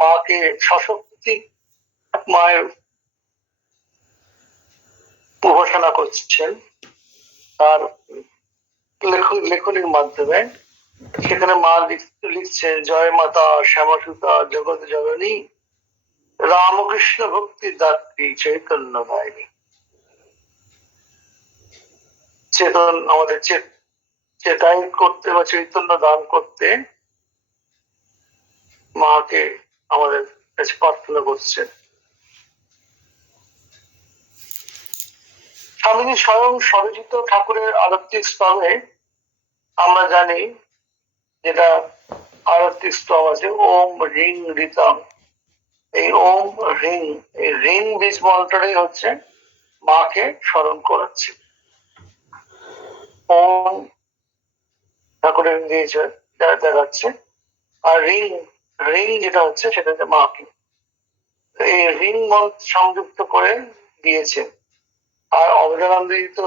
মাকে সশক্তি মায়ের উপাসনা করছেন তার লেখনীর মাধ্যমে। সেখানে মা লিখছেন, জয় মাতা শ্যামাসুতা জগৎ জননী রামকৃষ্ণ ভক্তি দাত্রী চৈতন্য বাহিনী। চেতন আমাদের চেতায়ন করতে বা চৈতন্য দান করতে মাকে আমাদের কাছে প্রার্থনা করছেন। স্বামীজি স্বয়ং স্বরচিত ঠাকুরের আরতিক স্তবে আমরা জানি, যেটা আরতিক স্তব আছে, ওম রিং ঋতম। এই ওম রিং, এই রিং বীজ মন্ত্রটাই হচ্ছে মাকে স্মরণ করাচ্ছে। ওম ঠাকুরের দিয়েছে দেখাচ্ছে, আর রিং রিং যেটা হচ্ছে সেটা হচ্ছে মাকে। এই রিং মন্ত্র সংযুক্ত করে দিয়েছে। আর অবদানন্দী তো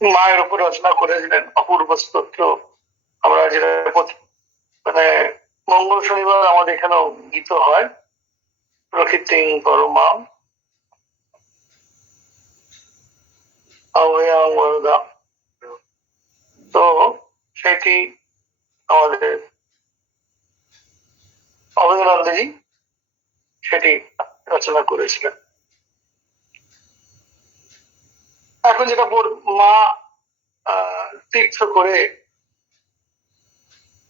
মায়ের উপর রচনা করেছিলেন অপূর্ব স্তোত্র। আমরা যেটা মানে মঙ্গল শনিবার আমাদের এখানেও গীত হয়, প্রকৃতি পরমাম অভয়াং বরদাম। তো সেটি আমাদের অবদানন্দজি সেটি রচনা করেছিলেন। এখন যেটা মা তীর্থ করে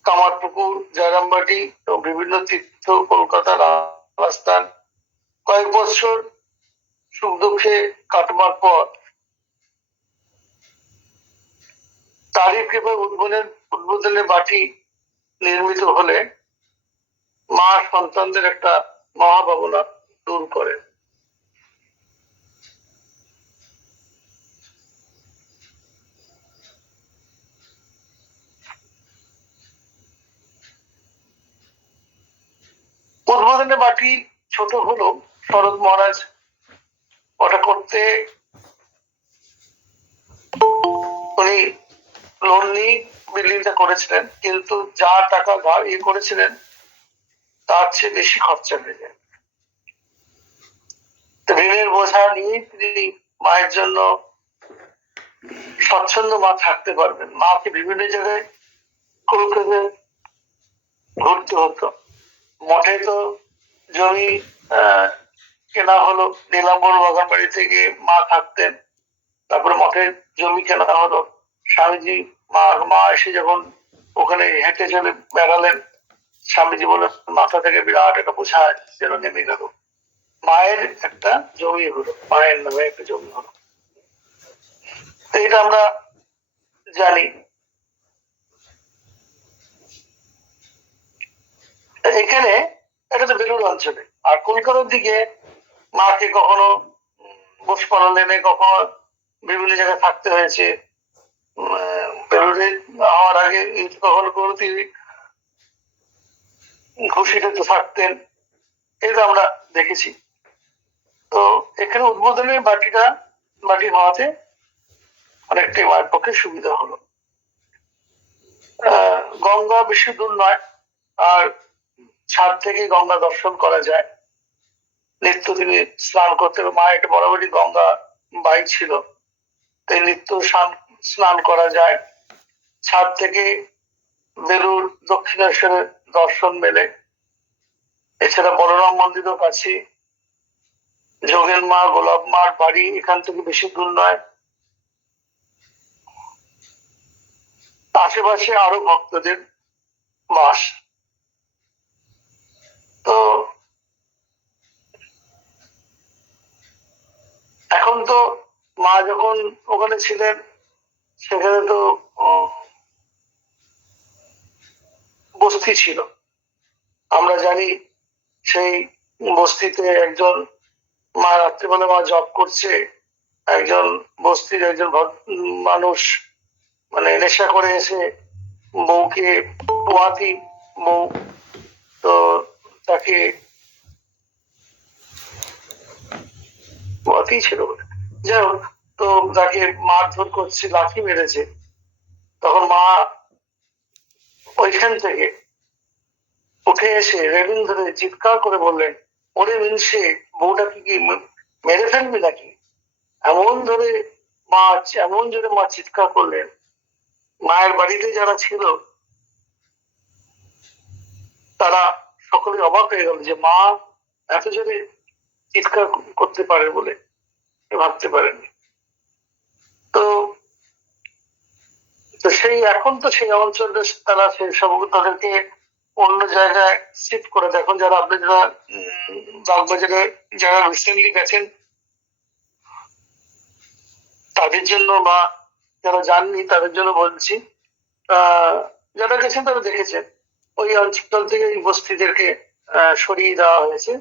কামারপুকুর, জয়রামবাটি এবং বিভিন্ন তীর্থ, কলকাতা রাজস্থান কয়েক বছর সুখ দুঃখে কাটবার পর তারই কৃপায় উদ্বোধনের বাটি নির্মিত হলে মা সন্তানদের একটা মহাভাবনা দূর করে। উদ্বোধনের বাটি ছোট হলো, শরৎ মহারাজ ওটা করতে উনি লোন নিয়ে বিল্ডিংটা করেছিলেন, কিন্তু যা টাকা করেছিলেন তার চেয়ে বেশি খরচা হয়ে যায়। ঋণের বোঝা নিয়ে তিনি মায়ের জন্য স্বচ্ছন্দ মা থাকতে পারবেন। মাকে বিভিন্ন জায়গায় কলকাতায় ঘুরতে হতো। মঠে তো জমি কেনা হলো, নীলাম্বর বাগান বাড়ি থেকে মা থাকতেন। তারপরে মঠের জমি কেনা হলো, স্বামীজি মা এসে যখন ওখানে হেঁটে চলে বেড়ালেন, স্বামীজি বললেন মাথা থেকে বিরাট একটা বোঝা যেন নেমে গেল। মায়ের একটা জমি হলো, মায়ের নামে একটা জমি হলো। এটা আমরা জানি। এখানে এটা তো বেলুড় অঞ্চলে, আর কলকাতার দিকে মাকে কখনো বসপালন লেনে, কখনো বিভিন্ন জায়গায় থাকতে হয়েছে। বেলুড়ে হওয়ার আগে কখনো কোনো তিনি ঘুষিতে তো থাকতেন, এটা আমরা দেখেছি। তো এখানে উদ্বোধনের বাটি হওয়াতে অনেকটাই মায়ের পক্ষে সুবিধা হলো। গঙ্গা বেশি দূর নয়, আর ছাদ থেকে গঙ্গা দর্শন করা যায়। নিত্য তিনি স্নান করতে, মায়ের একটা বরাবরই গঙ্গা বাই ছিল, তাই নিত্য স্নান করা যায়। ছাদ থেকে বেলুড় দক্ষিণেশ্বরের দর্শন মেলে। এছাড়া বলরাম মন্দিরও কাছে, যোগেন মা, গোলাপ মার বাড়ি এখান থেকে বেশি দূর নয়। আশেপাশে আরো ভক্তদের বাস। তো এখন তো মা যখন ওখানে ছিলেন, সেখানে তো বস্তি ছিল। আমরা জানি সেই বস্তিতে একজন মা রাত্রিবেলা মা জব করছে, একজন বস্তির একজন মানুষ মানে নেশা করে এসে বউকে, পোয়াতি বউ, তো তাকে পোয়াতি ছিল, যাই হোক, তো তাকে মারধর করছে, লাঠি মেরেছে। তখন মা ওইখান থেকে উঠে এসে রেলিং ধরে চিৎকার করে বললেন, ওরে মিনসে, বউটাকে কি মেরে ফেলবি নাকি? এমন জোরে মা চিৎকার করলেন। মায়ের বাড়িতে যারা ছিল তারা সকলে অবাক হয়ে গেল যে মা এত জোরে চিৎকার করতে পারে বলে ভাবতে পারেনি। তো সেই এখন তো সেই অঞ্চলটা তারা সেই সব তাদেরকে অন্য জায়গায় শিফট করে দেয়। এখন যারা আপনি যারা বাগবাজারে যারা রিসেন্টলি গেছেন তাদের জন্য বা যারা যাননি তাদের জন্য বলছি, যারা গেছেন তারা দেখেছেন ওই অঞ্চল থেকে বস্তিদেরকে সরিয়ে দেওয়া হয়েছে,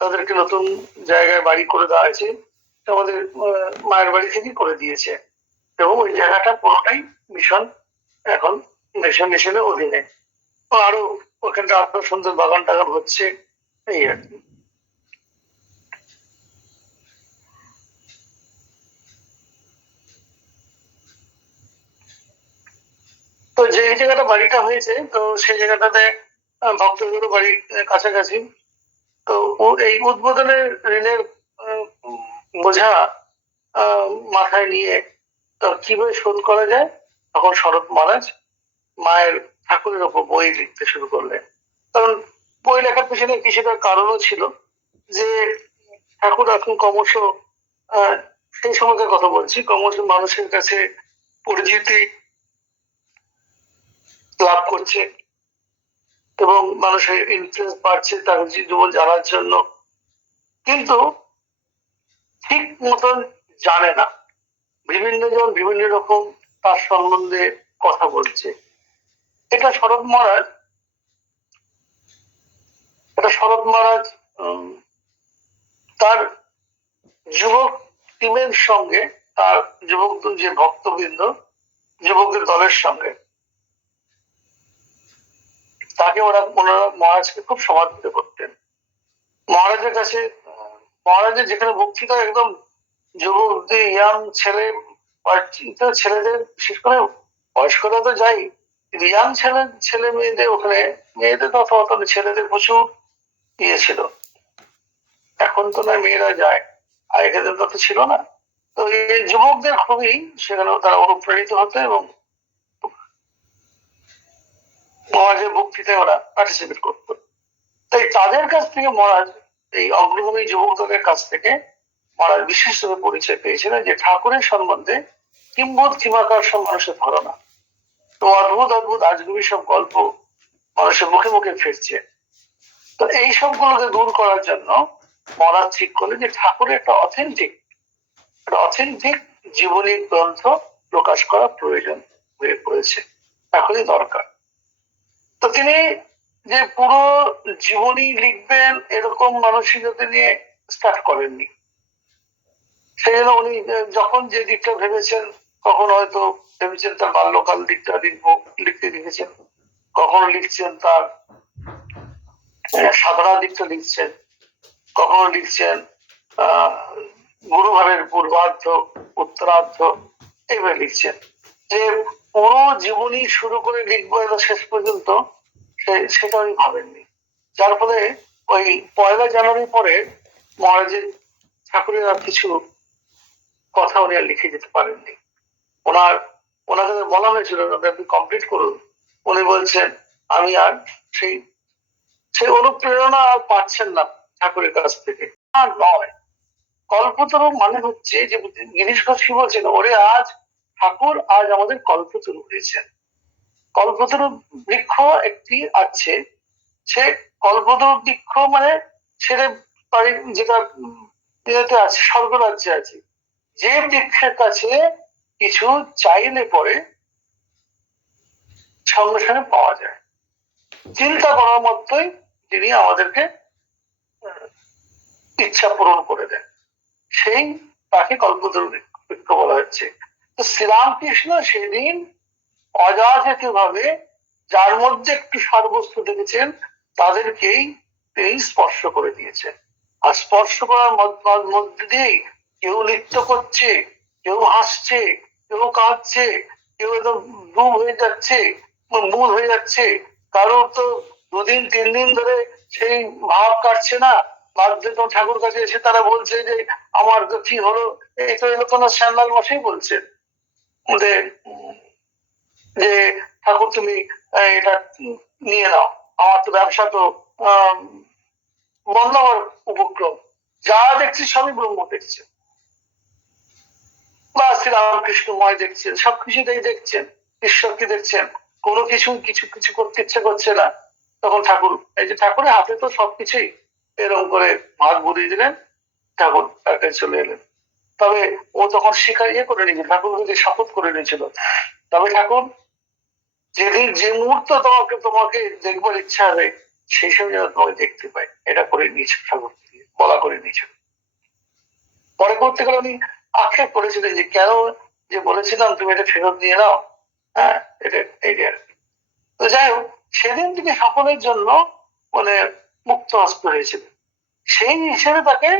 তাদেরকে নতুন জায়গায় বাড়ি করে দেওয়া হয়েছে, আমাদের মায়ের বাড়ি থেকেই করে দিয়েছে এবং ওই জায়গাটা পুরোটাই মিশন, এখন মিশনের অধীনে। আরো ওখানটা আরো সুন্দর বাগান টাগান হচ্ছে, এই আর কি। তো যে জায়গাটা বাড়িটা হয়েছে তো সেই জায়গাটাতে ভক্তদেরও বাড়ি কাছাকাছি। তো এই উদ্বোধনের ঋণের বোঝা মাথায় নিয়ে কিভাবে শোধ করা যায়, তখন শরৎ মহারাজ মায়ের ঠাকুরের ওপর বই লিখতে শুরু করলেন। কারণ বই লেখার পিছনে কিছুটা কারণও ছিল যে ঠাকুর এখন ক্রমশ সেই সময়কার কথা বলছি, ক্রমশ মানুষের কাছে পরিচিতি লাভ করছে এবং মানুষের ইন্টারেস্ট বাড়ছে তার জীবন জানার জন্য, কিন্তু ঠিক মতন জানে না। বিভিন্ন জন বিভিন্ন রকম তার সম্বন্ধে কথা বলছে। এটা শরৎ মহারাজ তার যুবক টিমের সঙ্গে, তার যুবক যে ভক্তবৃন্দ, যুবকদের দলের সঙ্গে তাকে ওনারা মহারাজকে খুব সমাদৃত করতেন। মহারাজের কাছে মহারাজের যেখানে বক্তৃতা একদম যুবকদের, ইয়াং ছেলেদের, বিশেষ করে বয়স্করা তো যাই, ইয়াং ছেলে মেয়েদের ওখানে, মেয়েদের তো অত ছেলেদের প্রচুর ইয়ে ছিল। এখন তো না মেয়েরা যায়, আগেকার তো ছিল না। তো এই যুবকদের খুবই সেখানে তারা অনুপ্রাণিত হতো এবং মহারাজের বক্তৃতায় ওরা পার্টিসিপেট করতো। তাই তাদের কাছ থেকে মহারাজ, এই অগ্রগামী যুবক দলের কাছ থেকে মহারাজ বিশেষভাবে পরিচয় পেয়েছিলেন যে ঠাকুরের সম্বন্ধে কিম্ভূত কিমাকার সব মানুষের ধারণা। তো অদ্ভুত অদ্ভুত আজগুবি সব গল্প মানুষের মুখে মুখে ফিরছে। তো এই সবগুলোকে দূর করার জন্য মহারাজ ঠিক করলেন যে ঠাকুরের একটা অথেন্টিক জীবনী গ্রন্থ প্রকাশ করা প্রয়োজন হয়ে পড়েছে, এখনই দরকার। তো তিনি যে পুরো জীবনী লিখবেন এরকম মানসিকতা নিয়ে স্টার্ট করেননি। সেই জন্য উনি যখন যে দিকটা ভেবেছেন, কখন হয়তো ভেবেছেন তার বাল্যকাল দিকটা লিখতে লিখেছেন, কখনো লিখছেন তার সাধনা দিকটা লিখছেন, কখনো লিখছেন গুরুভাবের পূর্বার্ধ উত্তরার্ধ, এইভাবে লিখছেন। যে পুরো জীবনী শুরু করে লিখবো এবং শেষ পর্যন্ত সেটা উনি ভাবেননি। যার ফলে ওই 1 জানুয়ারি পরে মহারাজের ঠাকুরের আর কিছু কথা উনি আর লিখে যেতে পারেননি। ওনাকে বলা হয়েছিল আপনি কমপ্লিট করুন, উনি বলছেন আমি আর সেই অনুপ্রেরণা আর পাচ্ছেন না ঠাকুরের কাছ থেকে। আর নয়, কল্পতরু মানে হচ্ছে যে গিরিশ ঘোষ কি বলছেন, ওরে ঠাকুর আজ আমাদের কল্পতরু হয়েছেন। কল্পতরু বৃক্ষ একটি আছে, সে কল্পতরু বৃক্ষ মানে ছেড়ে যেটা ইয়েতে আছে, স্বর্গরাজ্যে আছে, যে বৃক্ষের কাছে কিছু চাইলে পরে সঙ্গে সঙ্গে পাওয়া যায়, চিন্তা করার মতোই তিনি আমাদেরকে ইচ্ছা পূরণ করে দেন, সেই তাকে কল্পতরু বৃক্ষ বলা হচ্ছে। তো শ্রীরামকৃষ্ণ সেদিন অযাচিত ভাবে যার মধ্যে একটু সারবস্তু দেখেছেন তাদেরকেই তিনি স্পর্শ করে দিয়েছেন। আর স্পর্শ করার মধ্যে দিয়েই কেউ নৃত্য করছে, কেউ হাসছে, কেউ কাঁদছে, কেউ একদম ডুব হয়ে যাচ্ছে, মূল হয়ে যাচ্ছে, কারোর তো 2 দিন 3 দিন ধরে সেই ভাব কাটছে না। বাধ্যতম ঠাকুর কাছে এসে তারা বলছে যে আমার তো কি হলো, এই তো এলোকনাথ শ্যামলাল মশাই বলছেন যে যে ঠাকুর তুমি এটা নিয়ে নাও, আমার তো ব্যবসা তো বন্ধ হওয়ার উপক্রম, যা দেখছি সবই ব্রহ্ম দেখছে বা শ্রীরামকৃষ্ণময় দেখছেন, সবকিছুটাই দেখছেন, ঈশ্বরকে দেখছেন, কোনো কিছু কিছু কিছু করতে ইচ্ছে করছে না। তখন ঠাকুর, এই যে ঠাকুরের হাতে তো সবকিছুই, এরকম করে হাত বুড়িয়ে দিলেন, ঠাকুর তার কাছে চলে এলেন। তবে ও তখন স্বীকার করে নিয়েছিল, ঠাকুর যদি শপথ করে নিয়েছিল, তবে ঠাকুর যেদিন যে মুহূর্ত তোমাকে তোমাকে দেখবার ইচ্ছা হবে সেই সময় যেন তোমাকে দেখতে পাই, এটা করে নিয়েছে ঠাকুর, বলা করে নিয়েছিল। পরে করতে গেলে উনি আক্ষেপ করেছিলেন যে কেন যে বলেছিলাম তুমি এটা ফেরত দিয়ে নাও, হ্যাঁ এটা এই আর কি। তো যাই হোক, সেদিন থেকে সকলের জন্য মানে মুক্ত হস্ত হয়েছিল। সেই হিসেবে তাকে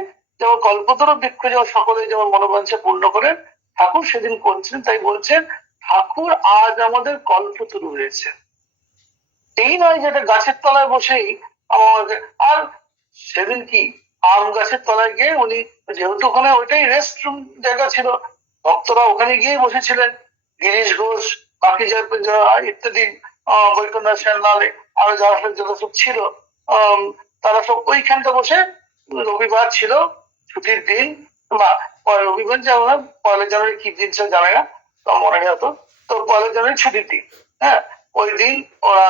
যেমন কল্পতরু বৃক্ষ যেমন সকলে যেমন মনোবাঞ্ছা পূর্ণ করেন, ঠাকুর সেদিন করছেন, তাই বলছেন ঠাকুর আজ আমাদের কল্পতরু হয়েছে। এই নয় যেটা গাছের তলায় বসেই আমাদের, আর সেদিন কি আম গাছের তলায় গিয়ে উনি, যেহেতু ওখানে ওইটাই রেস্ট রুম জায়গা ছিল, ভক্তরা ওখানে গিয়ে বসেছিলেন, গিরিশ ঘোষ, বাকি ইত্যাদি, বৈকুণ্ঠ সেনলাল, আরো যারা যারা সব ছিল, তারা সব ওইখানটা বসে, রবিবার ছিল ছুটির দিন, বা রবিবার যেমন 1 জানুয়ারি কি দিন ছিল জানে না, মনে নেই হতো, তো 1 জানুয়ারি ছুটির দিন, হ্যাঁ ওই দিন ওরা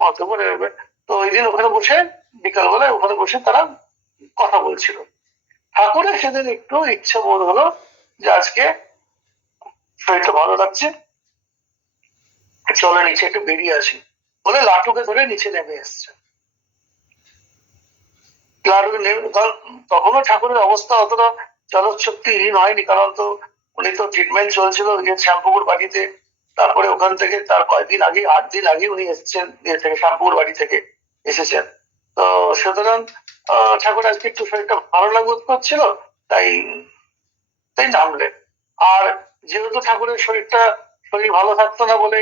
মতো করে, তো ওই দিন ওখানে বসে বিকালবেলায় ওখানে বসে তারা কথা বলছিল। ঠাকুরের সেদিন একটু ইচ্ছা বোধ হলো যে আজকে শরীরটা ভালো লাগছে, চলে নিচে একটু বেরিয়ে আসি, বলে লাটুকে ধরে নিচে নেমে এসছে। লাটুকে নেমে, তখনও ঠাকুরের অবস্থা অতটা জলশক্তিহীন হয়নি, কারণ তো উনি তো ট্রিটমেন্ট চলছিল শ্যামপুকুর বাড়িতে, তারপরে ওখান থেকে তার কয়েকদিন আগে 8 দিন আগে উনি এসেছেন ইয়ে থেকে, শ্যামপুকুর বাড়ি থেকে এসেছেন। তো সুতরাং ঠাকুর আজকে একটু শরীরটা ভালো লাগবোধ করছিল, তাই তাই নামলেন। আর যেহেতু ঠাকুরের শরীর ভালো থাকতো না বলে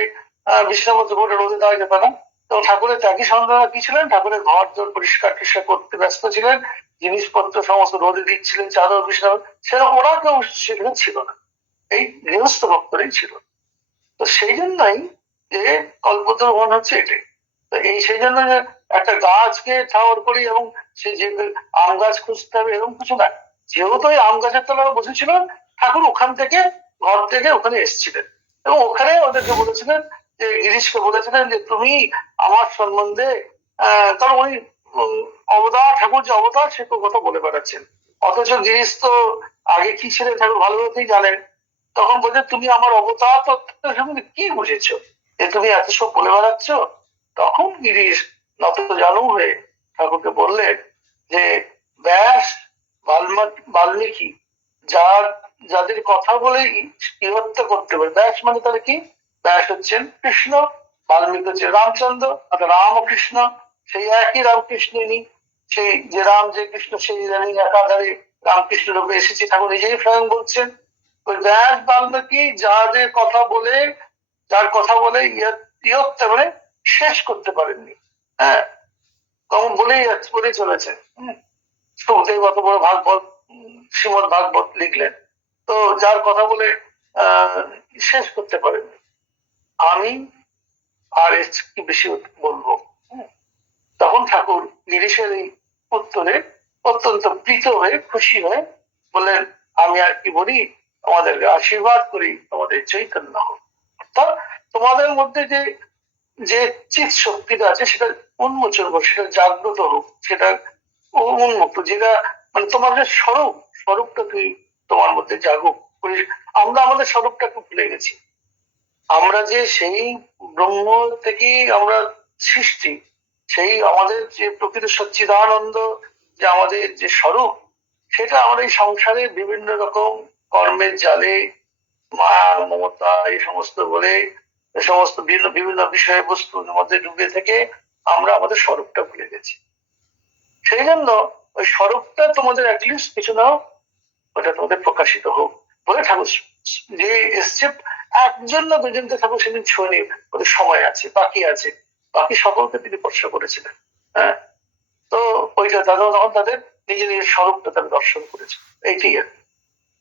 বিশ্রামত করে রোদে দেওয়া যেত না, তো ঠাকুরের ত্যাগী সন্তানরা কি ছিলেন, ঠাকুরের ঘর দোর পরিষ্কার টরিষ্কার করতে ব্যস্ত ছিলেন, জিনিসপত্র সমস্ত রোদে দিচ্ছিলেন, চাদর বিশ্রাম, সেরকম ওরা কেউ সেখানে ছিল না, এই গৃহস্থ ভক্তরাই ছিল। তো সেই জন্যই যে কল্পতরু বন হচ্ছে এটাই। তো এই সেই জন্য যে একটা গাছকে ঠাওর করি এবং সে যে আম গাছ খুঁজতে হবে এরকম কিছু না, যেহেতু ওই আম গাছের তলায় বসেছিল, ঠাকুর ওখান থেকে ঘর থেকে ওখানে এসেছিলেন এবং ওখানে ওদেরকে বলেছিলেন, যে গিরিশকে বলেছিলেন যে তুমি আমার সম্বন্ধে, কারণ ওই অবতার ঠাকুর যে অবতার সে তো কথা বলে বেড়াচ্ছেন, অথচ গিরিশ তো আগে কি ছিলেন ঠাকুর ভালো মতোই জানেন। তখন বলছে তুমি আমার অবতার তত্ত্ব সম্বন্ধে কি বুঝেছো যে তুমি এত সব বলে বেড়াচ্ছ। তখন গিরিশ নত জানু হয়ে ঠাকুরকে বললেন যে ব্যাস, বাল্মীকি, যার যাদের কথা বলে ইহত্য করতে পারে, ব্যাস মানে তাহলে কি, ব্যাস হচ্ছেন কৃষ্ণ, বাল্মীকি হচ্ছে রামচন্দ্র, অর্থাৎ রাম ও কৃষ্ণ সেই একই রামকৃষ্ণই, সেই যে রাম যে কৃষ্ণ সেই একাধারে রামকৃষ্ণ রূপে এসেছে, ঠাকুর নিজেই স্বয়ং বলছেন। ওই ব্যাস বাল্মীকি যাদের কথা বলে, যার কথা বলে ইহত্যা মানে শেষ করতে পারেননি, হ্যাঁ তখন বলেই চলেছে। সুখদেব অত বড় ভাগবত, শ্রীমদ ভাগবত লিখলেন, তো যার কথা বলে শেষ করতে পারেননি, আমি আর এর কি বেশি বলবো। তখন ঠাকুর গিরিশের এই উত্তরে অত্যন্ত প্রীত হয়ে খুশি হয়ে বললেন, আমি আর কি বলি, তোমাদেরকে আশীর্বাদ করি তোমাদের চৈতন্য হোক, তা তোমাদের মধ্যে যে যে চিৎ শক্তিটা আছে সেটা উন্মোচন হোক, সেটা জাগ্রত হোক, সেটা উন্মুক্ত, যেটা মানে তোমার যে স্বরূপটা তুই তোমার মধ্যে জাগুক। আমরা আমাদের স্বরূপটাকে ভুলে গেছি, আমরা যে সেই ব্রহ্ম থেকেই আমরা সৃষ্টি, সেই আমাদের যে প্রকৃত সচ্চিদানন্দ, যে আমাদের যে স্বরূপ, সেটা আমরা এই সংসারে বিভিন্ন রকম কর্মের জালে, মায়া মমতা এই সমস্ত বলে, এই সমস্ত বিভিন্ন বিভিন্ন বিষয় বস্তুর মধ্যে ডুবে থেকে আমরা আমাদের স্বরূপটা ভুলে গেছি। সেই জন্য ওই স্বরূপটা তোমাদের অ্যাটলিস্ট কিছু নাও, ওটা তোমাদের প্রকাশিত হোক বলে ঠাকুর যে এসছে, একজন না দুজনকে ঠাকুর সেদিন ছুঁয়ে, ওদের সময় আছে, বাকি আছে, বাকি সকলকে তিনি স্পর্শ করেছিলেন। হ্যাঁ, তো ওইটা তাদের তখন তাদের নিজের নিজের স্বরূপটা তারা দর্শন করেছে, এইটাই আর কি।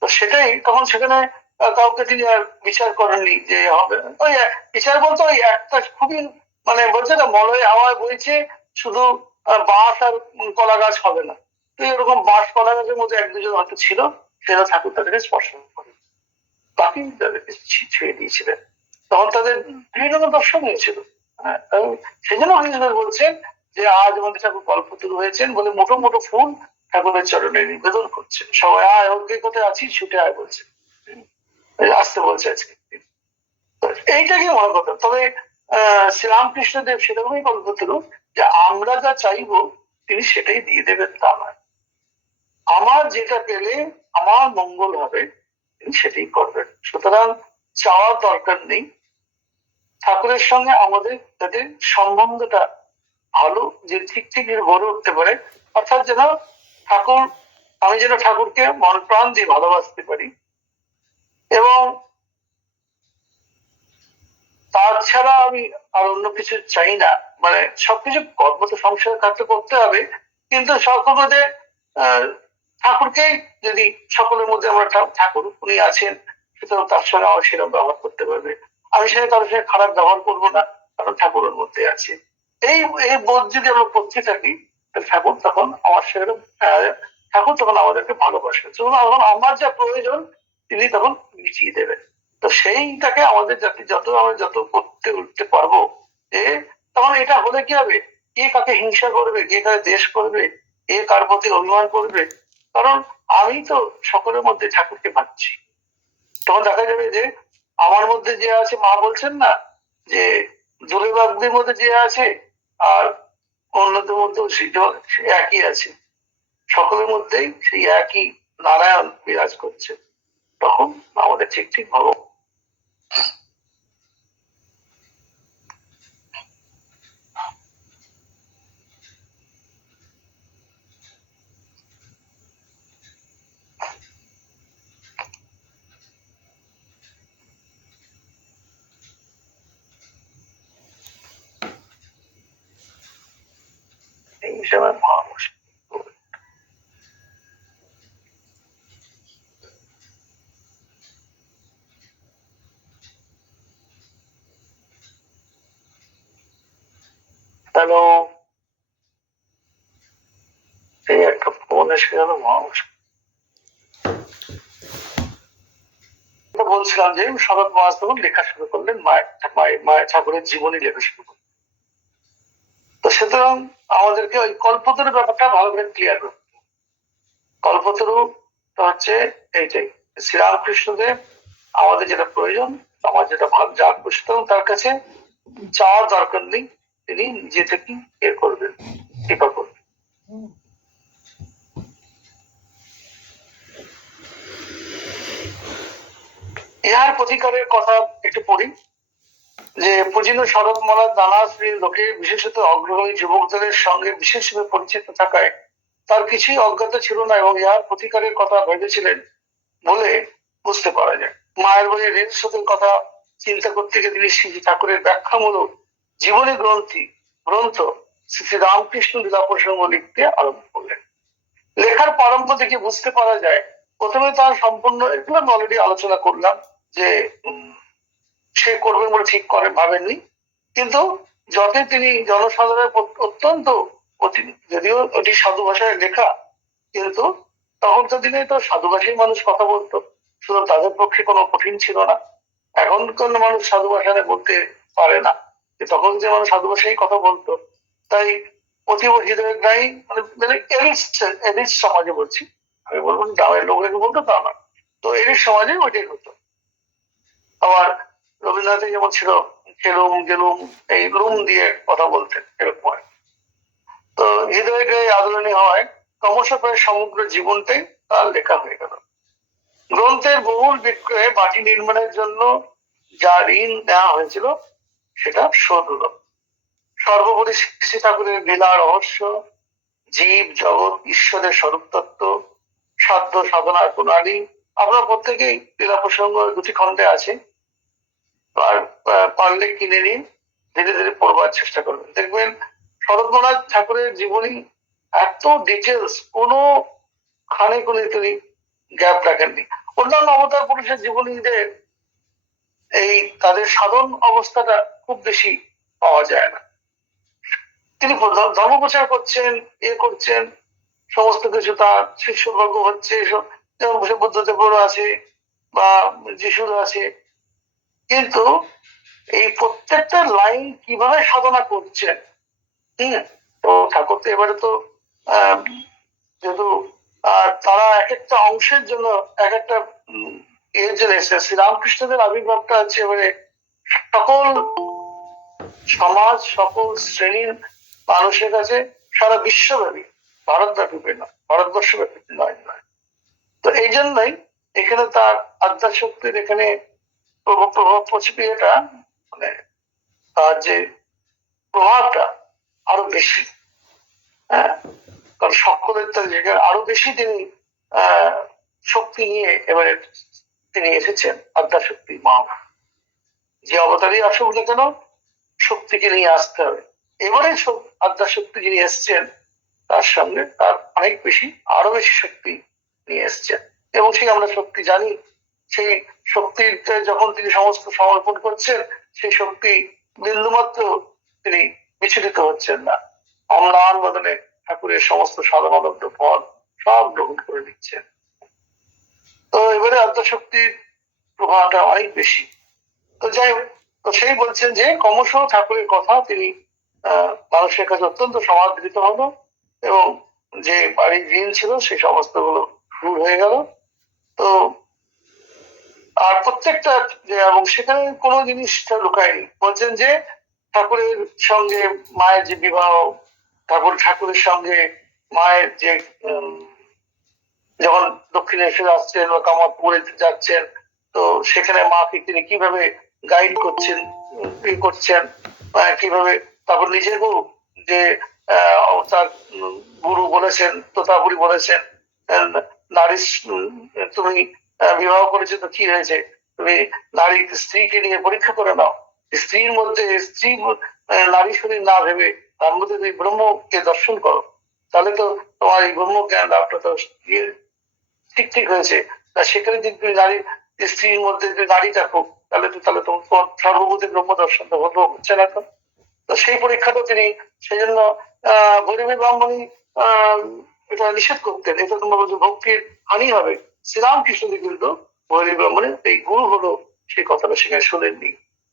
তো সেটাই তখন সেখানে কাউকে তিনি আর বিচার করেননি যে হবে ওই বিচার বলতে ওই একটা খুবই মানে বলছে না মলয় হাওয়ায় বইছে শুধু বাঁশ আর কলা গাছ হবে না, তো এরকম বাঁশ কলা গাছের মধ্যে এক দুজন হয়তো ছিল, সেটা ঠাকুর তাদেরকে স্পর্শ করে, বাকি তাদেরকে ছুঁয়ে দিয়েছিলেন। তখন তাদের বিভিন্ন দর্শন হয়েছিল। হ্যাঁ, সেই জন্য হরিদাস বলছেন যে আজ আমাদের ঠাকুর কল্পতরু হয়েছেন বলে মোটো মোটো ফুল ঠাকুরের চরণে নিবেদন করছে, সবাই আয় অজ্ঞে কোথায় আছি ছুটে আয় বলছে, আসতে বলছে আজকে। এইটাকে মনে কথা। তবে শ্রীরামকৃষ্ণদেব সেরকমই কল্পতরু যে আমরা যা চাইবো তিনি সেটাই দিয়ে দেবেন তা নয়, আমার যেটা পেলে আমার মঙ্গল হবে তিনি সেটাই করবেন। সুতরাং চাওয়ার দরকার নেই, ঠাকুরের সঙ্গে আমাদের তাদের সম্বন্ধটা ভালো যে ঠিক ঠিক গড়ে উঠতে পারে, অর্থাৎ যেন ঠাকুর আমি যেন ঠাকুরকে মন প্রাণ দিয়ে ভালোবাসতে পারি, এবং তাছাড়া আমি আর অন্য কিছু চাই না। মানে সবকিছু কর্ম তো সংসারের কাছে করতে হবে, কিন্তু সকলে ঠাকুরকেই যদি সকলের মধ্যে আমরা ঠাকুর উনি আছেন, সুতরাং তার সঙ্গে আমার সেরকম ব্যবহার করতে পারবে, আমি সেটা কারোর সঙ্গে খারাপ ব্যবহার করবো না, কারণ ঠাকুরের মধ্যে আছে। এই এই বোধ যদি আমরা করতে থাকি তাহলে ঠাকুর তখন আমার সেরকম ঠাকুর তখন আমাদেরকে ভালোবাসবে, তখন আমার যা প্রয়োজন তিনি তখন মিটিয়ে দেবেন। তো সেইটাকে আমাদের জাতি যত আমরা যত করতে উঠতে পারবো, যে তখন এটা হলে কি হবে, কে কাকে হিংসা করবে, কে কাকে দেশ করবে, কে কার প্রতি অভিমান করবে, কারণ আমি তো সকলের মধ্যে ঠাকুরকে পাচ্ছি। তখন দেখা যাবে যে আমার মধ্যে যে আছে, মা বলছেন না যে দুর্বাগদের মধ্যে যে আছে আর অন্যদের মধ্যেও সে একই আছে, সকলের মধ্যেই সেই একই নারায়ণ বিরাজ করছে, তখন আমাদের ঠিক ঠিক ভালো। এই হিসাবে মানুষ হ্যালো, এই একটা ফোন এসে গেল মানুষ। বলছিলাম যে শরৎ মহারাজ তখন লেখা শুরু করলেন, মায়ের ঠাকুরের জীবনী লেখা শুরু করলেন। তো সুতরাং আমাদেরকে ওই কল্পতরু ব্যাপারটা ভালো করে ক্লিয়ার করতে, কল্পতরু হচ্ছে এইটাই, শ্রীরামকৃষ্ণদেব আমাদের যেটা প্রয়োজন, আমার যেটা ভাব জানবো, সুতরাং তার কাছে চাওয়ার দরকার নেই, তিনি নিজে থেকে এ করবেন, কৃপা করবেন। ইহার প্রতিকারের কথা একটু পড়ি, যে পূজনীয় শরৎমালার নানা শ্রেণীর লোকে বিশেষত অগ্রগামী যুবকদের সঙ্গে বিশেষভাবে পরিচিত থাকায় তার কিছুই অজ্ঞাত ছিল না, এবং ইহার প্রতিকারের কথা ভেবেছিলেন বলে বুঝতে পারা যায়। মায়ের বই ঋণস্রোতের কথা চিন্তা করতে গিয়ে তিনি শ্রী ঠাকুরের ব্যাখ্যামূলক জীবনী গ্রন্থ শ্রী শ্রী রামকৃষ্ণ লীলা প্রসঙ্গ লিখতে আরম্ভ করলেন। লেখার প্রারম্ভ থেকে বুঝতে পারা যায় প্রথমে তার সম্পূর্ণ, এগুলো আমি অলরেডি আলোচনা করলাম যে সে করবেন বলে ঠিক করে ভাবেননি, কিন্তু যতই তিনি জনসাধারণের অত্যন্ত যদিও ওটি সাধু ভাষায় লেখা, কিন্তু তখনকার দিনে তো সাধু ভাষায় মানুষ কথা বলতো, সুতরাং তাদের পক্ষে কোনো কঠিন ছিল না। এখনকার মানুষ সাধু ভাষায় বলতে পারে না, তখন যে মানুষ সাধু ভাষায় কথা বলতো, তাই অতীব হৃদয়গ্রাহী মানে এলিট সমাজে বলছি, আমি বলবো গ্রামের লোকের বলতো তা না, তো এলিট সমাজে ওইটাই হতো। আবার রবীন্দ্রনাথের যেমন ছিল খেলুম গেলুম, এই লুম দিয়ে কথা বলতেন এরকম হয়। তো হৃদয়গ্রাহী আদরণী হওয়ায় ক্রমশ প্রায় সমগ্র জীবনটাই তার লেখা হয়ে গেল। গ্রন্থের বহুল বিক্রয়ে বাটি নির্মাণের জন্য যা ঋণ দেওয়া হয়েছিল সেটা শোধ হলো। সর্বোপরি শ্রী ঠাকুরের লীলা রহস্য, জীব জগৎ ঈশ্বরের স্বরূপ তত্ত্ব, সাধ্য সাধনার প্রণালী, আপনার প্রত্যেকেই লীলা প্রসঙ্গ দুটি খণ্ডে আছে, আর পারলে কিনে নিন, ধীরে ধীরে পড়বার চেষ্টা করবেন, দেখবেন শরৎমোহন ঠাকুরের জীবনী এত ডিটেলস, কোনো খানে কোনো তিনি গ্যাপ রাখেননি। অন্যান্য অবতার পুরুষের জীবনীতে এই তাদের সাধন অবস্থাটা খুব বেশি পাওয়া যায় না। তিনি ধর্ম প্রচার করছেন, করছেন, সমস্ত কিছু তার শিষ্যবর্গ হচ্ছে, যেমন বুদ্ধদেবেরও আছে বা যিশুর আছে, কিন্তু এই প্রত্যেকটা লাইন কিভাবে সাধনা করছেন, তো ঠাকুর তো এবারে তো যেহেতু তারা এক একটা অংশের জন্য এক একটা এর জন্য এসে শ্রীরামকৃষ্ণদের আবির্ভাবটা আছে এবারে সকল সমাজ, সকল শ্রেণীর মানুষের কাছে সারা বিশ্বব্যাপী, ভারতব্যাপী নয়, ভারতবর্ষব্যাপী নয়। তো এই জন্যই এখানে তার আধ্যাত্মিকের এখানে প্রভাব পৌঁছবিটা, মানে তার যে প্রভাবটা আরো বেশি, হ্যাঁ, কারণ সকলের তার জায়গায় আরো বেশি তিনি শক্তি নিয়ে এবারে তিনি এসেছেন। আধ্যাত্মিক মা যে অবতারই আসুক না কেন, শক্তিকে নিয়ে আসতে হবে। এবারে আধ্যাত্মিক যিনি এসছেন তার সঙ্গে তার অনেক বেশি, আরো বেশি শক্তি নিয়ে এসছেন, এবং সেই আমরা শক্তি জানি। সেই শক্তিতে যখন তিনি সমস্ত সমর্পণ করছেন, সেই শক্তি বিন্দুমাত্র তিনি বিচলিত হচ্ছেন না, অম্লান বদনে ঠাকুরের সমস্ত সাধনালব্ধ ফল সব গ্রহণ করে নিচ্ছেন। তো এবারে আত্মশক্তির প্রভাবটা অনেক বেশি। তো যাই হোক, তো সেই বলছেন যে ক্রমশ ঠাকুরের কথা তিনি মানুষের কাছে অত্যন্ত সমাদৃত হলো, এবং যে বাড়ির ঋণ ছিল সেই সমস্ত গুলো দূর হয়ে গেল। তো আর প্রত্যেকটা এবং সেখানে কোনো জিনিসটা লুকায়নি। বলছেন যে ঠাকুরের সঙ্গে মায়ের যে বিবাহ, ঠাকুরের সঙ্গে মায়ের যে যখন দক্ষিণেশ্বর আসছেন বা কামারপুরে যাচ্ছেন, তো সেখানে মাকে তিনি কিভাবে গাইড করছেন, করছেন, কিভাবে তারপর নিজেকেও যে তার গুরু বলেছেন, তোতাপুরি বলেছেন, নারী তুমি বিবাহ করেছো তো কি হয়েছে, তুমি নারী স্ত্রীকে নিয়ে পরীক্ষা করে নাও, স্ত্রীর মধ্যে স্ত্রী নারী শরীর না ভেবে তার মধ্যে তুমি ব্রহ্মকে দর্শন করো, তাহলে তো তোমার এই ব্রহ্ম জ্ঞান লাভটা তো ঠিক ঠিক হয়েছে। সেখানে যদি তুমি নারী স্ত্রীর মধ্যে যদি নারী দেখো, তাহলে তোমার সর্বভূতি ব্রহ্ম দর্শন তো হচ্ছে না। তো সেই পরীক্ষাটা তিনি সেই জন্য ভৈরবী ব্রাহ্মণী এটা নিষেধ করতেন, এটা তোমার ভক্তির হানি হবে। শ্রীরামকৃষ্ণ কিন্তু ভৈরবী ব্রাহ্মণের এই গুরু হলো সেই কথাটা সেখানে শোনেননি,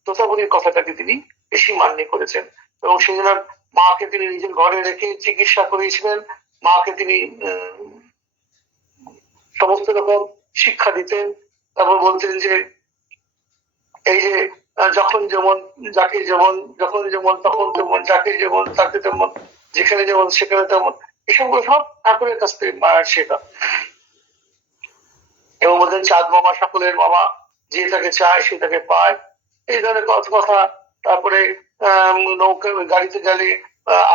তোতাপুরীর কথাটাকে তিনি বেশি মান্য করেছেন, এবং সেই জন্য মাকে তিনি নিজের ঘরে রেখে চিকিৎসা করিয়েছিলেন। মাকে তিনি সমস্ত রকম শিক্ষা দিতেন। তারপর বলতেন যে এই যে যখন যেমন, যাকে যেমন, যখন যেমন তখন তেমন, যাকে যেমন তাকে তেমন, যেখানে যেমন সেখানে তেমন, এসবগুলো সব ঠাকুরের কাছ থেকে মায়ের শেখা। এবং বলতেন চাঁদ মামা সকলের মামা, যে তাকে চায় সে তাকে পায়, এই ধরনের কথা। তারপরে নৌকা গাড়িতে গেলে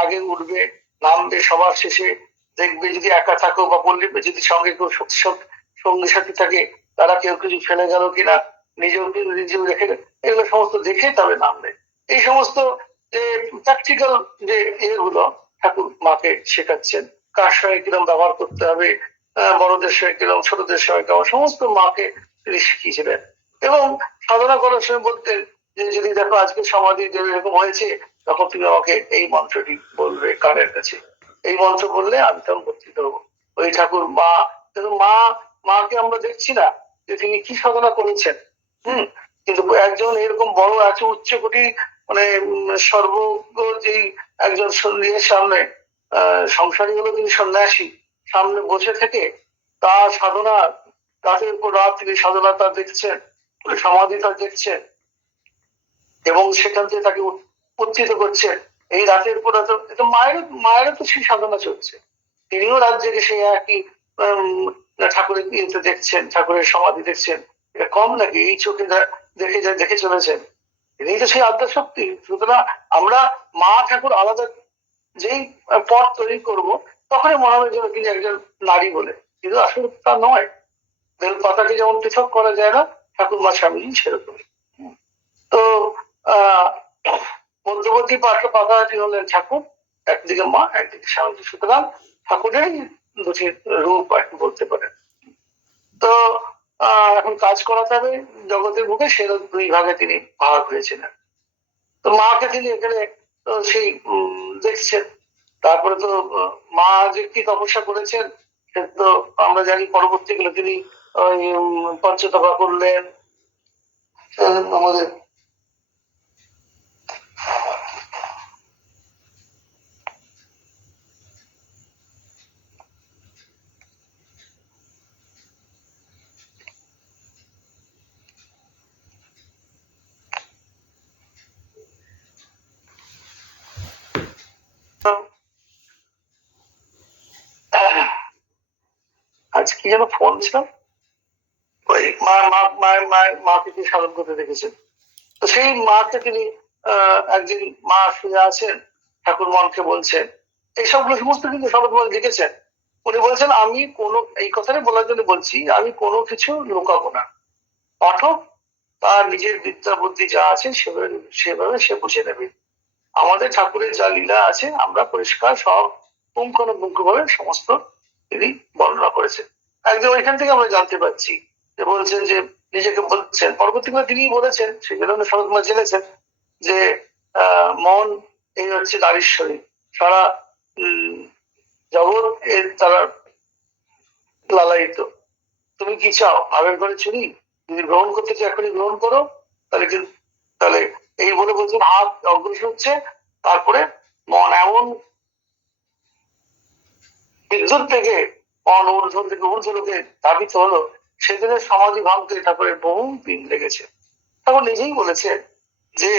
আগে উঠবে, নামবে সবার শেষে, দেখবে যদি একা থাকো বা বললে যদি সঙ্গে কেউ সঙ্গী সাথী থাকে, তারা কেউ কিছু ফেলে গেল কিনা, নিজেও রেখে, এগুলো সমস্ত দেখে তবে নামবে। এই সমস্ত যে প্র্যাকটিক্যাল যে ইয়েগুলো ঠাকুর মাকে শেখাচ্ছেন, কার সঙ্গে কিরকম ব্যবহার করতে হবে, বড়দের সঙ্গে কিরকম, ছোটদের সঙ্গে কেমন, সমস্ত মাকে তিনি শিখিয়েছিলেন। এবং সাধনা করার সময় বলতেন যে যদি দেখো আজকে সমাধি এরকম হয়েছে, তখন তুমি আমাকে এই মন্ত্রটি বলবে কানের কাছে, এই মন্ত্র বললে আমি তখন বর্তিত হবো। ওই ঠাকুর মা, মাকে আমরা দেখছি না যে তিনি কি সাধনা করেছেন, কিন্তু একজন এরকম বড় আছে উচ্চকোটি, মানে সর্বজ্ঞ যেই একজন সন্ন্যাসীর সামনে, সংসারী হলো তিনি সন্ন্যাসী, সামনে বসে থেকে তার সাধনা, রাতের পর রাত তিনি সাধনা তার দেখছেন, সমাধি তার দেখছেন, এবং সেখান থেকে তাকে উত্থিত করছেন। এই রাতের পর রাত মায়েরও তো সেই সাধনা চলছে, তিনিও রাত জেগে সেই একই ঠাকুরের ইয়েতে দেখছেন, ঠাকুরের সমাধি দেখছেন। এটা কম নাকি? এই চোখে দেখে চলেছেন, এই তো সেই আদ্যাশক্তি। সুতরাং আমরা মা ঠাকুর আলাদা যেই পথ তৈরি করব, তখনই মনে হবে যেন তিনি একজন নারী বলে, কিন্তু আসলে তা নয়। বেল পাতাকে যেমন পৃথক করা যায় না, ঠাকুর মা স্বামীজি সেরকমই। তো মধ্যবর্তী পাশাপাশি হলেন ঠাকুর, একদিকে মা একদিকে স্বামীজি। সুতরাং ঠাকুরের দুটি রূপ আর কি বলতে পারেন। তো এখন কাজ করাতে হবে জগতের বুকে, সেরকম দুই ভাগে তিনি ভাগ হয়েছিলেন। তো মাকে তিনি এখানে সেই দেখছেন। তারপরে তো মা যে কি তপস্যা করেছেন সে তো আমরা জানি। পরবর্তীকালে তিনি ওই পঞ্চতপা করলেন আমাদের। আজ কি যেন ফোন ছিল, ওই মাকে তিনি সাধন করতে দেখেছেন। তো সেই মাকে তিনি একদিন মা শুয়ে আছেন, ঠাকুর মনকে বলছেন এই সবগুলো সমস্ত কিন্তু শরৎ লিখেছেন। উনি বলছেন আমি কোনো, এই কথাটাই বলার জন্য বলছি, আমি কোনো কিছু লুকাবো না, পাঠক তার নিজের বিদ্যা বুদ্ধি যা আছে সেভাবে সেভাবে সে বুঝে নেবে। আমাদের ঠাকুরের যা লীলা আছে আমরা পরিষ্কার সব পুঙ্খানুপুঙ্খভাবে সমস্ত তিনি বর্ণনা করেছেন। একদম এখান থেকে আমরা জানতে পারছি যে বলছেন যে নিজেকে বলছেন, পরবর্তীকালে তিনি বলেছেন, সেই জন্য শরৎ জেনেছেন যে মন এই হচ্ছে নারীশ্বরী, সারা জগৎ এর তারা লালায়িত। তুমি কি চাও ভাবের ঘরে চুরি? যদি গ্রহণ করতে চাও এখনই গ্রহণ করো। তাহলে কিন্তু তাহলে এই বলে বলছেন হাত অগ্রসর হচ্ছে। তারপরে মন এমন বিদ্যুৎ থেকে মন ঊর্ধ্ব থেকে ঊর্ধ্বলোকে ধাবিত হলো, সেদিনের সমাধি ভাঙতে তারপরে বহু দিন লেগেছে। তখন নিজেই বলেছে যে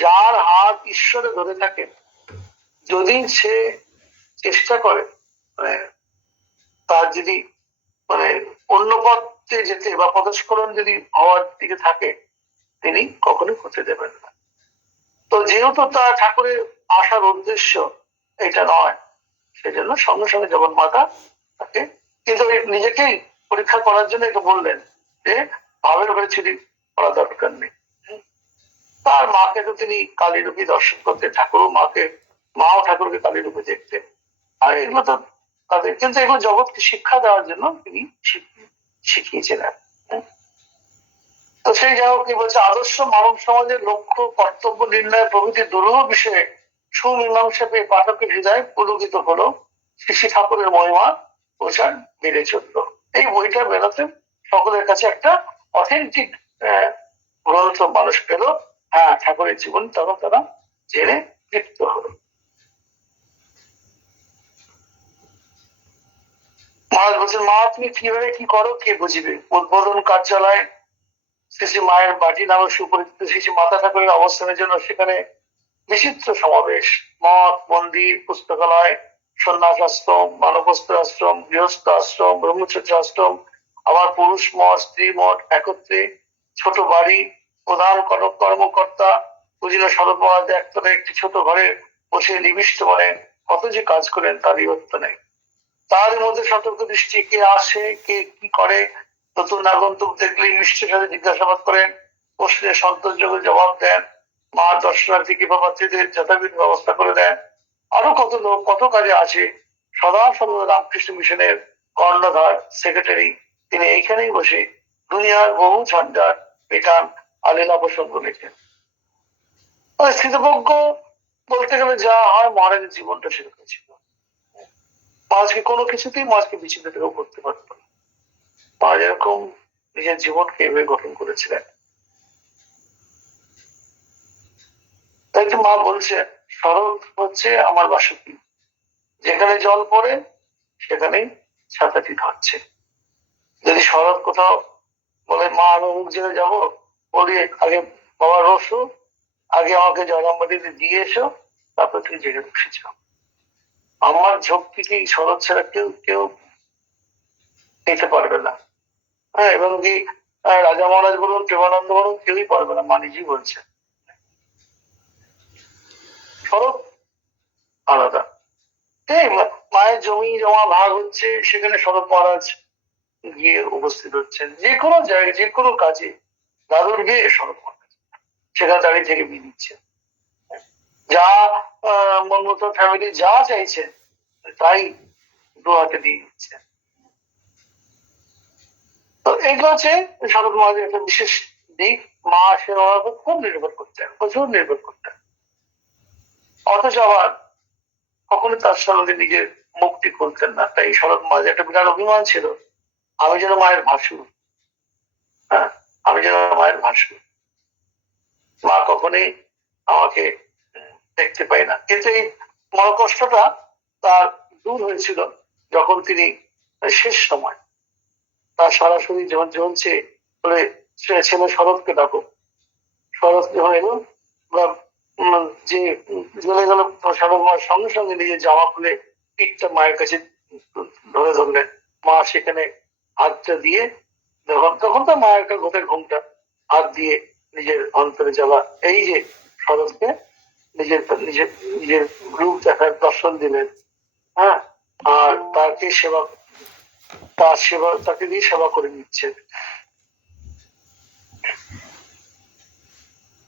যার হাত ঈশ্বরে ধরে থাকে, যদি সে চেষ্টা করে মানে তার যদি মানে অন্য পথে যেতে বা পদস্খলন যদি হওয়ার দিকে থাকে, তিনি কখনোই হতে দেবেন না। তো যেহেতু তার ঠাকুরের আসার উদ্দেশ্য এটা নয়, সেজন্য সঙ্গে সঙ্গে জগৎ মাতা তাকে কিন্তু নিজেকেই পরীক্ষা করার জন্য এটা বললেন যে ভাবের ঘরে চুরি করা দরকার নেই। তার মাকে তো তিনি কালী রূপে দর্শন করতেন, ঠাকুরও মাকে, মাও ঠাকুরকে কালী রূপে দেখতেন। আর এগুলো তো তাদের, কিন্তু এগুলো জগৎকে শিক্ষা দেওয়ার জন্য তিনি শিখিয়েছিলেন। তো সেই যাই হোক কি বলছে, আদর্শ মানব সমাজের লক্ষ্য কর্তব্য নির্ণয় প্রভৃতি দুরূহ বিষয়ে সুমীমাংসা পেয়ে পাঠকের হৃদয় পুলকিত হলো। শ্রী ঠাকুরের মহিমা প্রচার বেড়ে চলল। এই বইটা বেরোতে সকলের কাছে একটা অথেন্টিক গ্রন্থ মানুষ পেল। হ্যাঁ, ঠাকুরের জীবন তখন তারা জেনে তৃপ্ত হলো। মহারাজ বলছেন মা তুমি কিভাবে কি করো কে বুঝিবে। উদ্বোধন কার্যালয় শ্রী মায়ের বাটি নামে সুপরিচিত শ্রী মাতা ঠাকুরের অবস্থানের জন্য সেখানে বিচিত্র সমাবেশ। মঠ, মন্দির, পুস্তকালয়, সন্ন্যাস আশ্রম, মানবস্ত্র আশ্রম, গৃহস্থ আশ্রম, ব্রহ্মচর্য আশ্রম, আবার পুরুষ মঠ, স্ত্রী মঠ একত্রে, ছোট বাড়ি, প্রধান কর্মকর্তা বুঝিল শরৎ মহারাজ একতলায় একটি ছোট ঘরে বসে নিবিষ্ট মনে কত যে কাজ করেন তার ইয়ত্ত নেই। তার মধ্যে সতর্ক দৃষ্টি কে আসে কে কি করে, নতুন আগন্তুক দেখলেই মিষ্টির সাথে জিজ্ঞাসাবাদ করেন, প্রশ্নের সন্তোষযোগ্য জবাব দেন, মা দর্শনার্থী কৃপা পাত্রীদের যথাবিধ ব্যবস্থা করে দেন। আরো কত লোক কত কাজে আছে। সদা সর্বদা রামকৃষ্ণ মিশনের কর্ণধার সেক্রেটারি, তিনি এইখানেই বসে দুনিয়ার বহু ঝঞ্ঝাট মেটান, আলীলা প্রসঙ্গ লেখেন। স্থিতপ্রজ্ঞ বলতে গেলে যা হয় মহারাজের জীবনটা সেরকম ছিল। মহারাজকে কোনো কিছুতেই মহারাজকে বিচিত্র করতে পারত না। মহারাজ এরকম নিজের জীবনকে এভাবে গঠন করেছিলেন। তাই তো মা বলছে শরৎ হচ্ছে আমার বাসন্তী, যেখানে জল পড়ে সেখানেই ছাতাটি ধরছে। যদি শরৎ কোথাও বলে মা আমি অমুক জায়গায় যাবো, বলি আগে বাবা রসু, আগে আমাকে জলাম্বাটিতে দিয়ে এসো, তারপর তুমি জেগে বসে যাও। আমার ঝক্কি কি শরৎ ছাড়া কেউ কেউ নিতে পারবে না। হ্যাঁ, এবং কি রাজা মহারাজ বলুন, প্রেমানন্দ বলুন, কেউই পারবে না। মা নিজেই বলছে শরৎ আলাদা। মায়ের জমি জমা ভাগ হচ্ছে, সেখানে শরৎ মহারাজ গিয়ে উপস্থিত হচ্ছেন। যে কোনো জায়গায় যে কোনো কাজে দাদুর গিয়ে শরৎ মহারাজ সেখানে দাঁড়িয়ে থেকে বিয়ে দিচ্ছে। যা মন মতো ফ্যামিলি যা চাইছে তাই দুয়াকে দিয়ে দিচ্ছে। তো এগুলো হচ্ছে শরৎ মহারাজের একটা বিশেষ দিক। মা সেবার উপর খুব নির্ভর করতেন, প্রচুর নির্ভর করতেন। অথচ আবার কখনো তার সঙ্গে নিজের মুক্তি খুলতেন না। তাই শরৎ মহারাজের একটা বিরাট অভিমান ছিল, আমি যেন মায়ের ভাসুর। হ্যাঁ, আমি যেন মায়ের ভাসুর, মা কখনোই আমাকে দেখতে পাই না। কিন্তু এই মর কষ্টটা তার দূর হয়েছিল যখন তিনি শেষ সময় তার সরাসরি যখন জ্বলছে বলে ছেলে শরৎকে ডাকো। শরৎ যখন এলো বা যে জ্বলে গেল, শরৎ মায়ের সঙ্গে সঙ্গে নিজের জামা খুলে পিঠটা মায়ের কাছে ধরে ধরলেন। মা সেখানে হাতটা দিয়ে তখন তো মায়ের ঘটের ঘুমটা হাত দিয়ে নিজের অন্তরে জ্বালা, এই যে শরৎকে নিজের নিজের নিজের রূপ দেখার দর্শন দিলেন। হ্যাঁ, আর তাকে সেবা, তার সেবা তাকে দিয়ে সেবা করে নিচ্ছেন।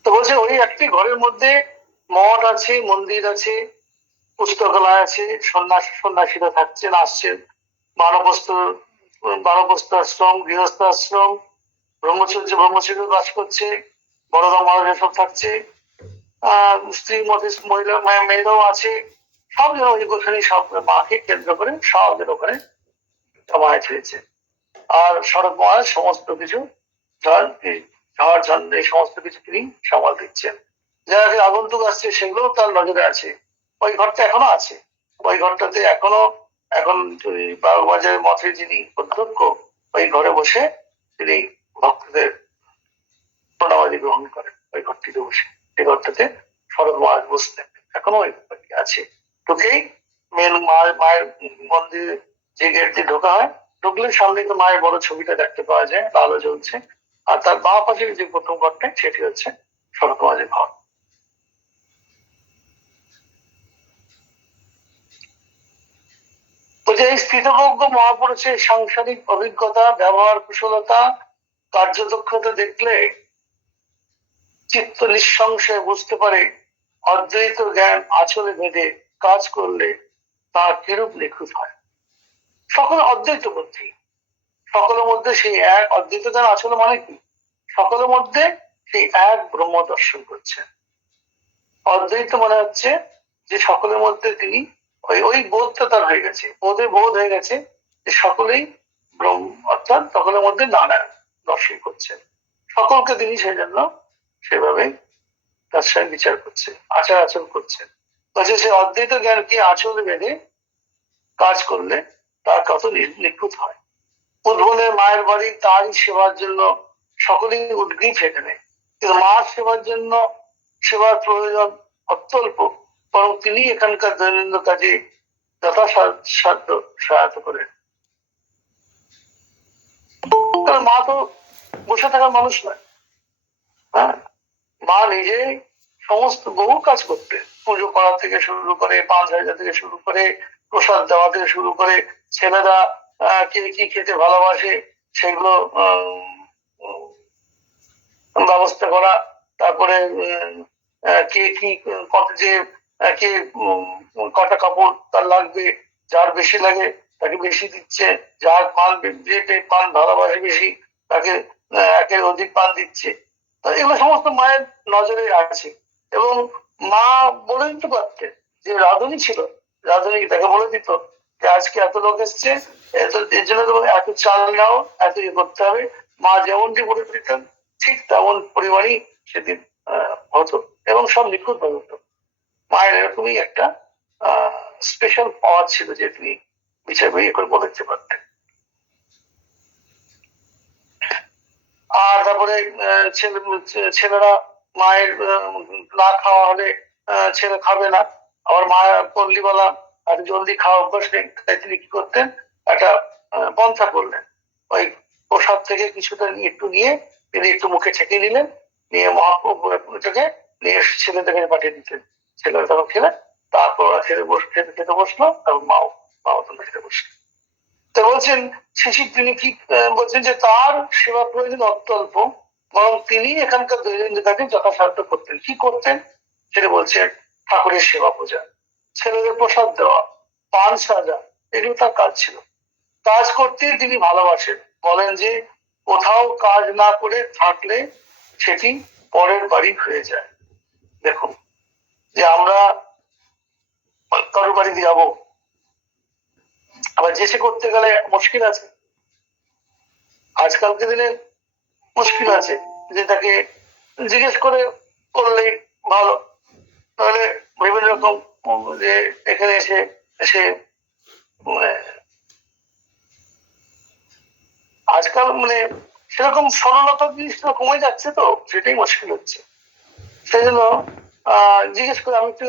তো বলছে ওই একটি ঘরের মধ্যে মঠ আছে, মন্দির আছে, পুস্তকালয় আছে, সন্ন্যাসীরা থাকছেন, আসছেন, বানপ্রস্থ আশ্রম, গৃহস্থ আশ্রম, ব্রহ্মচর্য বাস করছে, বড়দা মহারাজ সব থাকছে, স্ত্রী মধ্যে মহিলা মেয়েরাও আছে। সব যেন ওখানে সব মাকে কেন্দ্র করে সব যেন ওখানে জমায়েত হয়েছে। আর শরৎ মহারাজ সমস্ত কিছু ঝড় ঝড় এই সমস্ত কিছু তিনি সামাল দিচ্ছেন। যারা আগন্তুক আসছে সেগুলো তার নজরে আছে। ওই ঘরটা এখনো আছে, ওই ঘরটাতে এখনো এখন বাগবাজারের মঠে যিনি অধ্যক্ষ, ওই ঘরে বসে তিনি ভক্তদের প্রণামাদি গ্রহণ করেন। ওই ঘরটিতে বসে, এই ঘরটাতে শরৎ মহারাজ বসতেন, এখনো ওই ঘরটি আছে। ঢুকেই মেন মায়ের মন্দিরে যে গেট দিয়ে ঢোকা হয়, ঢুকলে সামনে তো মায়ের বড় ছবিটা দেখতে পাওয়া যায়, আলো জ্বলছে। আর তার বাঁ পাশে যে প্রথম ঘরটা সেটি হচ্ছে শরৎ মহারাজের ঘর। এই স্থিতপ্রজ্ঞ মহাপুরুষের সাংসারিক অভিজ্ঞতা, ব্যবহার কুশলতা, কার্যদক্ষতা দেখলে চিত্ত নিঃসংশয়ে বুঝতে পারে অদ্বৈত জ্ঞান আচলে বেঁধে কাজ করলে তা কিরূপ নিখুঁত হয়। সকল অদ্বৈত বুদ্ধি, সকলের মধ্যে সেই এক অদ্বৈত জ্ঞান আচলে মানে কি, সকলের মধ্যে সেই এক ব্রহ্ম দর্শন করছেন। অদ্বৈত মানে হচ্ছে যে সকলের মধ্যে তিনি ওই বোধটা তার হয়ে গেছে, বোধ হয়ে গেছে যে সকলেই ব্রহ্ম, অর্থাৎ সকলের মধ্যে নারায়ণ দর্শন করছেন। সকলকে তিনি সেই জন্য সেভাবে তার সঙ্গে বিচার করছে, আচার আচরণ করছেন। বলছে সে অদ্বৈত জ্ঞান কি আচরণে বেঁধে কাজ করলে তার কত নিখুঁত হয়। উদ্ভবের মায়ের বাড়ি তারই সেবার জন্য সকলেই উদ্গ্রীব সেখানে, কিন্তু মার সেবার জন্য সেবার প্রয়োজন অত্যল্প, বরং তিনি এখানকার দৈনন্দিন কাজে যথাসাধ্য সহায়তা করেন। কারণ মা তো বসে থাকার মানুষ নয়। হ্যাঁ, মা নিজে সমস্ত বহু কাজ করতে, পুজো করা থেকে শুরু করে, পাঁচ হাজার থেকে শুরু করে, প্রসাদ দেওয়া থেকে শুরু করে, ছেলেরা কে কি খেতে ভালোবাসে সেগুলো ব্যবস্থা করা, তারপরে কে কি কত যে কে কটা কাপড় তার লাগবে, যার বেশি লাগে তাকে বেশি দিচ্ছে, যার পান যে পান ভালোবাসে বেশি তাকে একের অধিক পান দিচ্ছে। এগুলো সমস্ত মায়ের নজরে আছে। এবং মা বলে দিতে পারতেন, যে রাধুনি ছিল, রাধুনি তাকে বলে দিত যে আজকে এত লোক এসছে, এর জন্য তোমাকে এত চাল নাও, এত ইয়ে করতে হবে। মা যেমনটি বলে দিতেন ঠিক তেমন পরিমাণই সেদিন হতো, এবং সব নিখুঁত হয়ে হতো। মায়ের এরকমই একটা স্পেশাল পাওয়ার ছিল যে তিনি বিচার ইয়ে করে বলে দিতে পারতেন। আর তারপরে ছেলেরা মায়ের না খাওয়া হলে ছেলে খাবে না, আবার মায়ের পল্লীবেলা আর জলদি খাওয়া অভ্যাস নেই, তাই তিনি কি করতেন, একটা পন্থা করলেন। ওই প্রসাদ থেকে কিছুটা একটু নিয়ে তিনি একটু মুখে ঠেকে নিলেন, নিয়ে মহাপ্রভুটাকে নিয়ে ছেলেদেরকে পাঠিয়ে দিতেন। ছেলেরা তখন খেলে, তারপর খেতে বসলো, তখন মাও তখন খেতে বসলো। তো বলছেন শেষে তিনি কি বলছেন যে তার সেবা প্রয়োজন অত্যল্প, বরং তিনি এখানকার দৈনন্দিন কাজে যথাসাধ্য করতেন। কি করতেন সেটা বলছেন, ঠাকুরের সেবা পূজা, ছেলেদের প্রসাদ দেওয়া, পান সাজা, এগুলো তার কাজ ছিল। কাজ করতে তিনি ভালোবাসেন। বলেন যে কোথাও কাজ না করে থাকলে সেটি পরের বাড়ি হয়ে যায়। দেখুন, যে আমরা কারোর বাড়িতে যাবো, আবার যেসে করতে গেলে মুশকিল আছে, আজকালকে দিনে মুশকিল আছে, যে তাকে জিজ্ঞেস করে করলেই ভালো। তাহলে বিভিন্ন রকম যে এখানে এসে এসে আজকাল সেরকম সরলতা জিনিসটা কমে যাচ্ছে, তো সেটাই মুশকিল হচ্ছে। সেই জন্য জিজ্ঞেস করে আমি একটু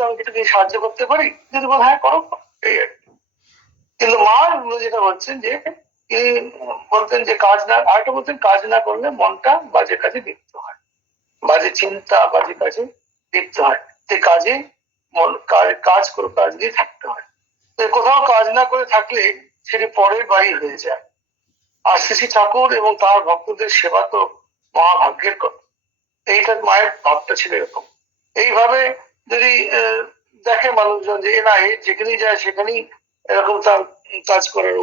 সাহায্য করতে পারি, যদি বল হ্যাঁ করো, এই আর কি। কিন্তু মা যেটা বলছেন যে তিনি বলতেন যে কাজ না, আরেকটা বলতেন কাজ না করলে মনটা বাজে কাজে লিপ্ত হয়, বাজে চিন্তা বাজে কাজে লিপ্ত হয়। সে কাজে মন কাজ করে কাজ দিয়ে থাকতে হয়। কোথাও কাজ না করে থাকলে সেটি পরের বাড়ি হয়ে যায়। আর শ্রী ঠাকুর এবং তার ভক্তদের সেবা তো মহাভাগ্যের কথা। এইটা মায়ের ভাবটা ছিল এরকম। এইভাবে যদি দেখে মানুষজন যে না, এ যেখানেই যায় সেখানেই এরকম তার কাজ করার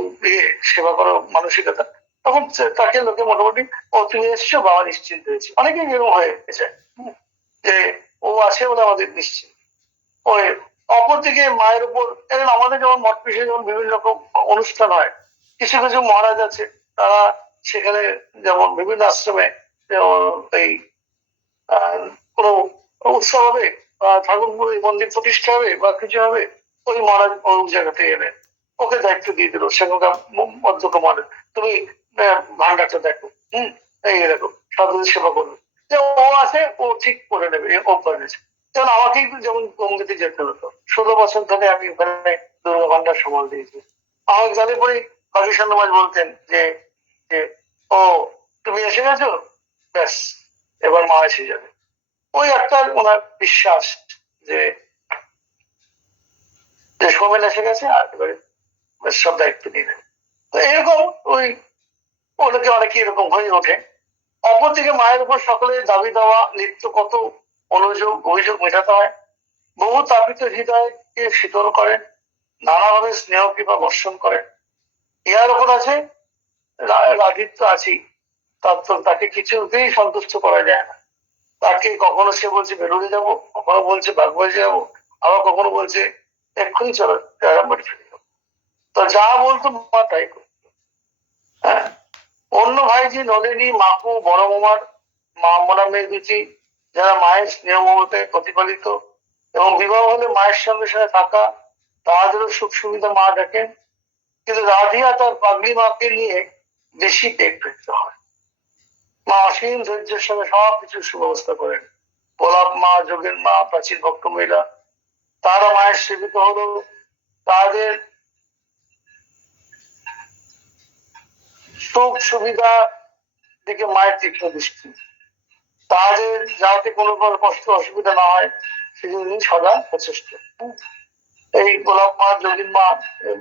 সেবা করার মানসিকতা, তখন তাকে লোকে মোটামুটি ও তুমি এসছো, বাবা নিশ্চিন্ত হয়েছে। অনেকে এরকম হয়ে যায় যে ও আছে বলে আমাদের নিশ্চিন্ত। ওই অপরদিকে মায়ের উপর, এখন আমাদের যেমন মঠ পিসে যেমন বিভিন্ন রকম অনুষ্ঠান হয়, কিছু কিছু মহারাজ আছে তারা সেখানে যেমন বিভিন্ন আশ্রমে এই কোনো উৎসব হবে বা ঠাকুর মন্দির প্রতিষ্ঠা হবে বা কিছু হবে, ওই মহারাজ অন্য জায়গাতে এলেন, ওকে দায়িত্ব দিয়ে দিল সেখানকার অধ্যক্ষ মহারাজ, তুমি ভান্ডারটা দেখো, এই এরকম সাধুদের সেবা করবে, যে ও আছে ও ঠিক করে নেবে, ও করে নিয়েছে। যেমন আমাকেই যেমন গঙ্গিতে যেতে হতো, 16 বছর ধরে আমি ওখানে দুর্গা ভান্ডার সামাল দিয়েছি। আমার জানে পরে পাকিস্তান মাঝ বলতেন যে ও তুমি এসে গেছো, ব্যাস এবার মা এসে যাবে। ওই একটা ওনার বিশ্বাস যে সোমেন এসে গেছে, আর এবারে সব দায়িত্ব নিয়ে নেবে। তো এরকম ওই অনেকে এরকম হয়ে ওঠে। অপরদিকে মায়ের উপর সকলের দাবি দেওয়া, নিত্য কত অভিযোগ মেটাতে হয়। বহু তাপিত হৃদয়কে শীতল করেন, নানাভাবে স্নেহ কৃপা বর্ষণ করেন। ইহার উপর আছে রাধিত্ব আছেই, তাকে কিছুতেই সন্তুষ্ট করা যায় না। তাকে কখনো সে বলছে বেরোতে যাবো, কখনো বলছে বাগবাজে যাবো, আবার কখনো বলছে এক্ষুনি চলো বাড়ি ফিরে যাবো। তো যা বলতো মা তাই করতো। হ্যাঁ, অন্য ভাইজি নলিনী, মাকু, বড় মামার মরা মেয়ে দুটি, যারা মায়ের স্নেহ মমতায় প্রতিপালিত এবং বিবাহ হলে মায়ের সঙ্গে সঙ্গে থাকা, তাদেরও সুখ সুবিধা মা দেখেন। কিন্তু রাধিয়া তার পাগলি মাকে নিয়ে বেশি টেক পেতে হয়। মা অসীম ধৈর্যের সঙ্গে সবকিছু সুব্যবস্থা করেন। গোলাপ মা, যোগের মা, প্রাচীন ভক্ত মহিলা, তারা মায়ের সেবিত হলো। তাদের সুখ সুবিধা দিকে মায়ের তীক্ষ্ণ দৃষ্টি, তাদের যাতে কোনো কষ্ট অসুবিধা না হয় সেজন্য সদা প্রচেষ্ট। এই গোলাপ মা, যোগীন মা,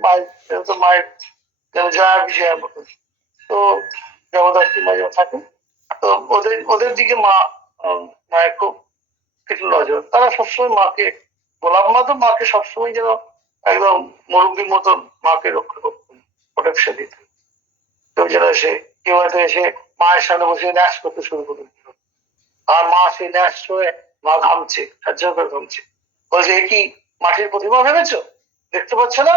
মায়ের তো মায়ের জয়া বিজয়ের মতো, তো জগদ্ধাত্রী মা থাকে, তো ওদের দিকে মায়ের খুব কিছু নজর। তারা সবসময় মাকে, গোলাপ মা তো মাকে সবসময় যেন একদম মুরব্বীর মতন মাকে রক্ষা করতেন, প্রোটেকশন দিতেন। কেউ যেন কেউ হয়তো এসে মায়ের সামনে বসে ন্যাস করতে শুরু করে দিল, আর মা সেই ন্যাস হয়ে মা ঘামছে, ঝরঝর করে ঘামছে, বলছে এ কি মাটির প্রতিমা ভেবেছ, দেখতে পাচ্ছ না?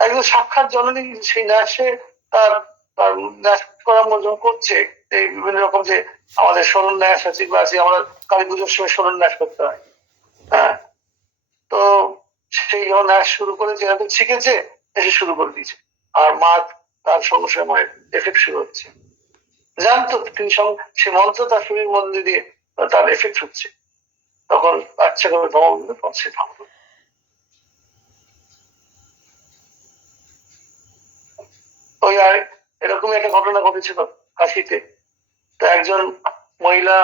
একজন সাক্ষাৎ জননী সেই ন্যাসে তার তার ন্যাস করার মতন করছে। এই বিভিন্ন রকম যে আমাদের স্মরণ ন্যাস আছে বা আছে, আমরা কালী পুজোর সময় স্মরণ ন্যাস করতে হয়। হ্যাঁ, তো সেই যখন ন্যাস শুরু করে যেহেতু শিখেছে, এসে শুরু করে দিয়েছে, আর মা তার সঙ্গে সঙ্গে মায়ের এফেক্ট শুরু হচ্ছে। জানতো তিনি সে মন্ত্র তার শরীর মধ্যে দিয়ে তার এফেক্ট হচ্ছে, তখন বাচ্চা করে ধমক দিলে তখন সে থামলো। ওই আর এরকমই একটা ঘটনা ঘটেছিল কাশিতে। তো একজন মহিলা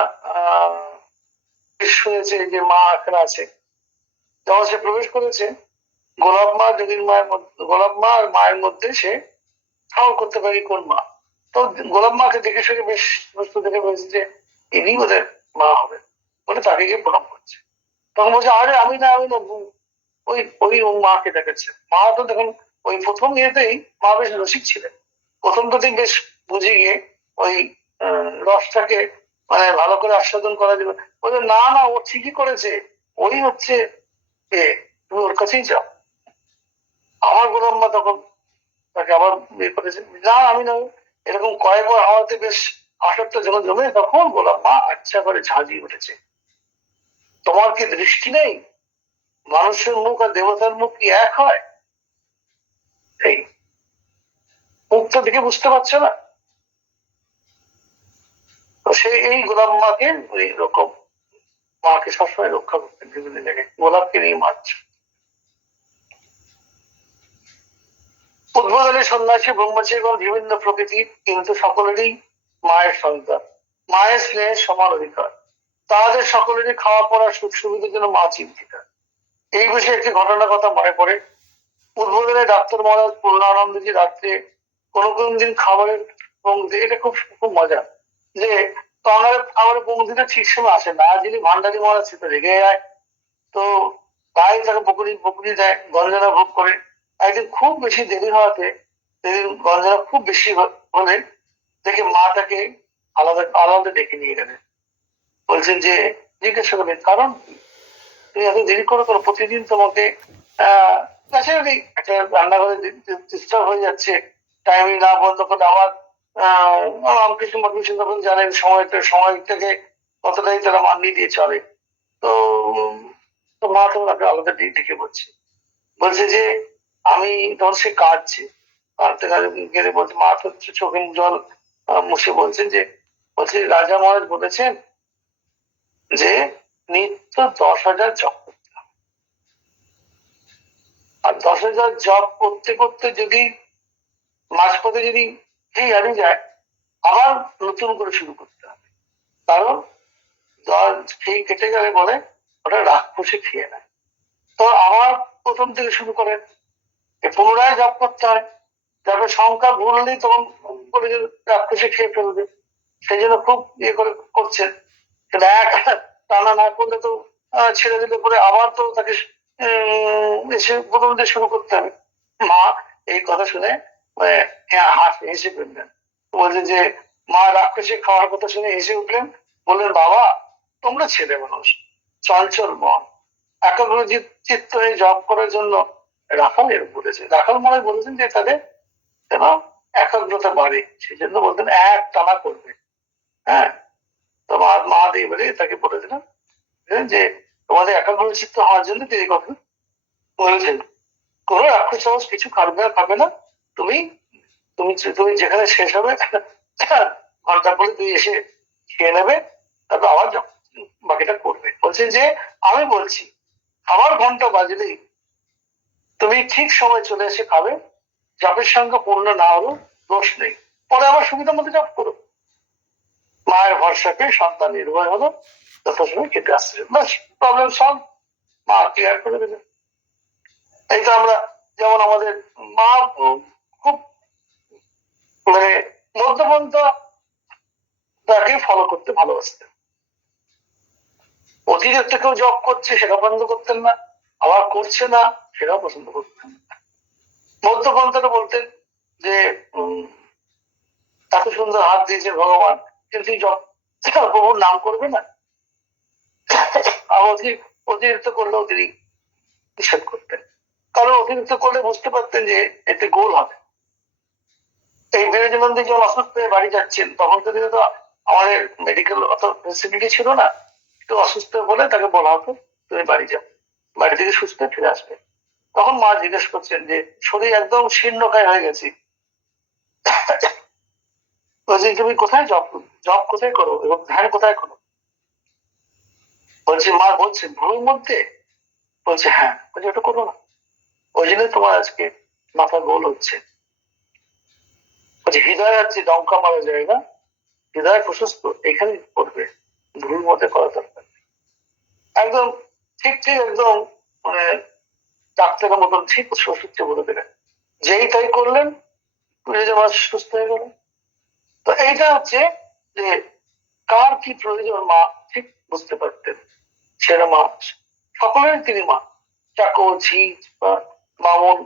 শুনেছে যে মা এখানে আছে, যখন সে প্রবেশ করেছে, গোলাপ মা যোগীর মায়ের মধ্যে, গোলাপ মা আর মায়ের মধ্যে সে ঠাউর করতে পারি কোন মা। তো গোলাপ মাকে দেখে শুনে বেশ বস্তু দেখে বলেছে যে ইনি ওদের মা হবেন, বলে তাকে গিয়ে প্রণাম করছে। তখন বলছে আরে আমি না ওই ওই মাকে দেখাচ্ছে। মা তো দেখুন ওই প্রথম ইয়েতেই মা বেশ রসিক ছিলেন, প্রথম দুদিন বেশ বুঝে গিয়ে ওই রসটাকে মানে ভালো করে আস্বাদন করা যাবে। বলছে না না ও ঠিকই করেছে, ওই হচ্ছে এ, তুমি ওর কাছেই যাও। আমার গোলাম্মা তখন তাকে আবার বিয়ে করেছে, না আমি না। এরকম কয়েকবার হওয়াতে বেশ আসরটা যখন জমে তখন গোলাম্মা আচ্ছা করে ঝাঁঝিয়ে উঠেছে, তোমার কি দৃষ্টি নেই, মানুষের মুখ আর দেবতার মুখ কি এক হয়? এই মুখটা দেখে বুঝতে পারছে না? তো সে এই গোলাম্মাকে ওই রকম মাকে সবসময় রক্ষা করতেন বিভিন্ন জায়গায়, গোলাপকে নিয়ে মারছে। উদ্বোধনী সন্ন্যাসী ব্রহ্মচারীগণ বিভিন্ন প্রকৃতি, কিন্তু সকলেরই মায়ের সন্তান, মায়ের স্নেহের সমান অধিকার, তাদের সকলেরই খাওয়া পড়ার সুখ সুবিধার জন্য মা চিন্তিত। এই বিষয়ে একটি ঘটনার কথা মনে পড়ে। উদ্বোধনে ডাক্তার মহারাজ পূর্ণানন্দজি রাত্রে কোনো কোন দিন খাবারের পংক্তি, এটা খুব খুব মজা, যে খাবারের পংক্তিটা ঠিক সময় আসে না, যিনি ভান্ডারী মহারাজ সেটা রেগে যায়, তো তাই তাকে বকুনি বকুনি দেয়, গঞ্জনা ভোগ করে। একদিন খুব বেশি দেরি হওয়াতে, সেদিন গঞ্জনা খুব বেশি হলে দেখে মা তাকে আলাদা আলাদা ডেকে নিয়ে গেলেন। বলছেন যে জিজ্ঞাসা করলেন কারণ কি? তুমি এত দেরি করো কেন? প্রতিদিন তোমাকে ন্যাচারালি একটা রান্নাঘরে ডিস্টার্ব হয়ে যাচ্ছে, টাইমিং না বন্ধ করে আবার রামকৃষ্ণ মঠকৃষ্ণ তখন জানেন সময়টাকে কতটাই তারা মানিয়ে দিয়ে চলে। তো তো মা তখন আলাদা ডেকে বলছে, বলছে যে আমি তখন সে কাঁদছে, কাঁদতে কাঁদতে গেলে বলছে, মা তো চোখে জল মুছে বলছেন যে, বলছে রাজা মহারাজ বলেছেন যে নিত্য 10,000 জপ করতে হবে, আর 10,000 জপ করতে করতে যদি মাঝপথে যদি এই হারিয়ে যায়, আবার নতুন করে শুরু করতে হবে, কারণ জল খেয়ে কেটে গেলে বলে ওটা রাক্ষসে খেয়ে নেয়। তো আবার প্রথম থেকে শুরু করে পুনরায় জপ করতে হয়, তারপরে সংখ্যা ভুল হলেই তখন বলে যে রাক্ষসে খেয়ে ফেলবে, সেই জন্য খুব ইয়ে করে করছেন। কিন্তু এক টানা না করলে তো ছেড়ে দিলে পরে আবার তো তাকে এসে প্রথম দিয়ে শুরু করতে হবে। মা এই কথা শুনে হেসে ফেললেন, বলছে যে মা রাক্ষসে খাওয়ার কথা শুনে হেসে উঠলেন, বললেন বাবা তোমরা ছেলে মানুষ, চঞ্চল মন, একাগ্র চিত্ত হয়ে জব করার জন্য রাখাল এর বলেছে, রাখাল মনে বলেছেন যে তাদের যেন একাগ্রতা বাড়ে, সেই জন্য বলতেন এক টানা করবে। হ্যাঁ, তো মা দিয়ে বলে তাকে বলে দিলেন যে তোমাদের একাগ্র চিত্ত হওয়ার জন্য তিনি কথা বলেছেন, কোন রাক্ষস চামচ কিছু খাবে না, তুমি তুমি তুমি যেখানে শেষ হবে ঘন্টা পরে তুই এসে খেয়ে নেবে, তারপর আবার বাকিটা করবে। বলছেন যে আমি বলছি খাবার ঘন্টা বাজলেই তুমি ঠিক সময় চলে এসে খাবে, জপের সংখ্যা পূর্ণ না হলো দোষ নেই, পরে আবার সুবিধা মতো জপ করো। মায়ের ভরসা পেয়ে সন্তান নির্ভয় হলো, যথাসময় কেটে আসছে, ব্যাস প্রবলেম সলভ, মা ক্লিয়ার করে দেবে। এই তো আমরা যেমন আমাদের মা খুব মানে মধ্যপন্থা তাকে ফলো করতে ভালোবাসতেন, অতিরিক্ত কেউ জব করছে সেটা পছন্দ করতেন না, আবার করছে না সেটাও পছন্দ করতেন না। মধ্যপন্থাটা বলতেন যে এত সুন্দর হাত দিয়েছে ভগবান, কিন্তু জব প্রভুর নাম করবে না, আবার অতিরিক্ত করলেও তিনি নিষেধ করতেন, কারণ অতিরিক্ত করলে বুঝতে পারতেন যে এতে গোল হবে। এই বিরোধী যখন অসুস্থ হয়ে বাড়ি যাচ্ছেন তখন তো আমাদের মেডিকেল অত ফেসিলিটি ছিল না, একটু অসুস্থ বলে তাকে বলা হতো তুমি বাড়ি যাও, বাড়ি থেকে সুস্থ ফিরে আসবে। তখন মা জিজ্ঞেস করছেন যে শরীর একদম শীর্ণকায় হয়ে গেছি, তুমি কোথায় জব কোথায় করো এবং ধ্যান কোথায় করো? বলছে মা বলছে ভ্রুর মধ্যে, বলছে হ্যাঁ, বলছে ওটা করো না, ওই জন্য তোমার আজকে মাথা গোল হচ্ছে। বলছে হৃদয় হচ্ছে দমকা মারা যায় না, হৃদয় প্রশস্ত এখানে করবে, ভুল মতে করা দরকার। একদম ঠিক ঠিক একদম মানে ডাক্তারের মতন ঠিক সঠিকটা বলে দেবেন, যেই তাই করলেন, মাস সুস্থ হয়ে গেল। তো এইটা হচ্ছে যে কার কি প্রয়োজন মা ঠিক বুঝতে পারতেন, সেটা মা সকলের তিনি মা, চাকর ঝিজ বা বামন,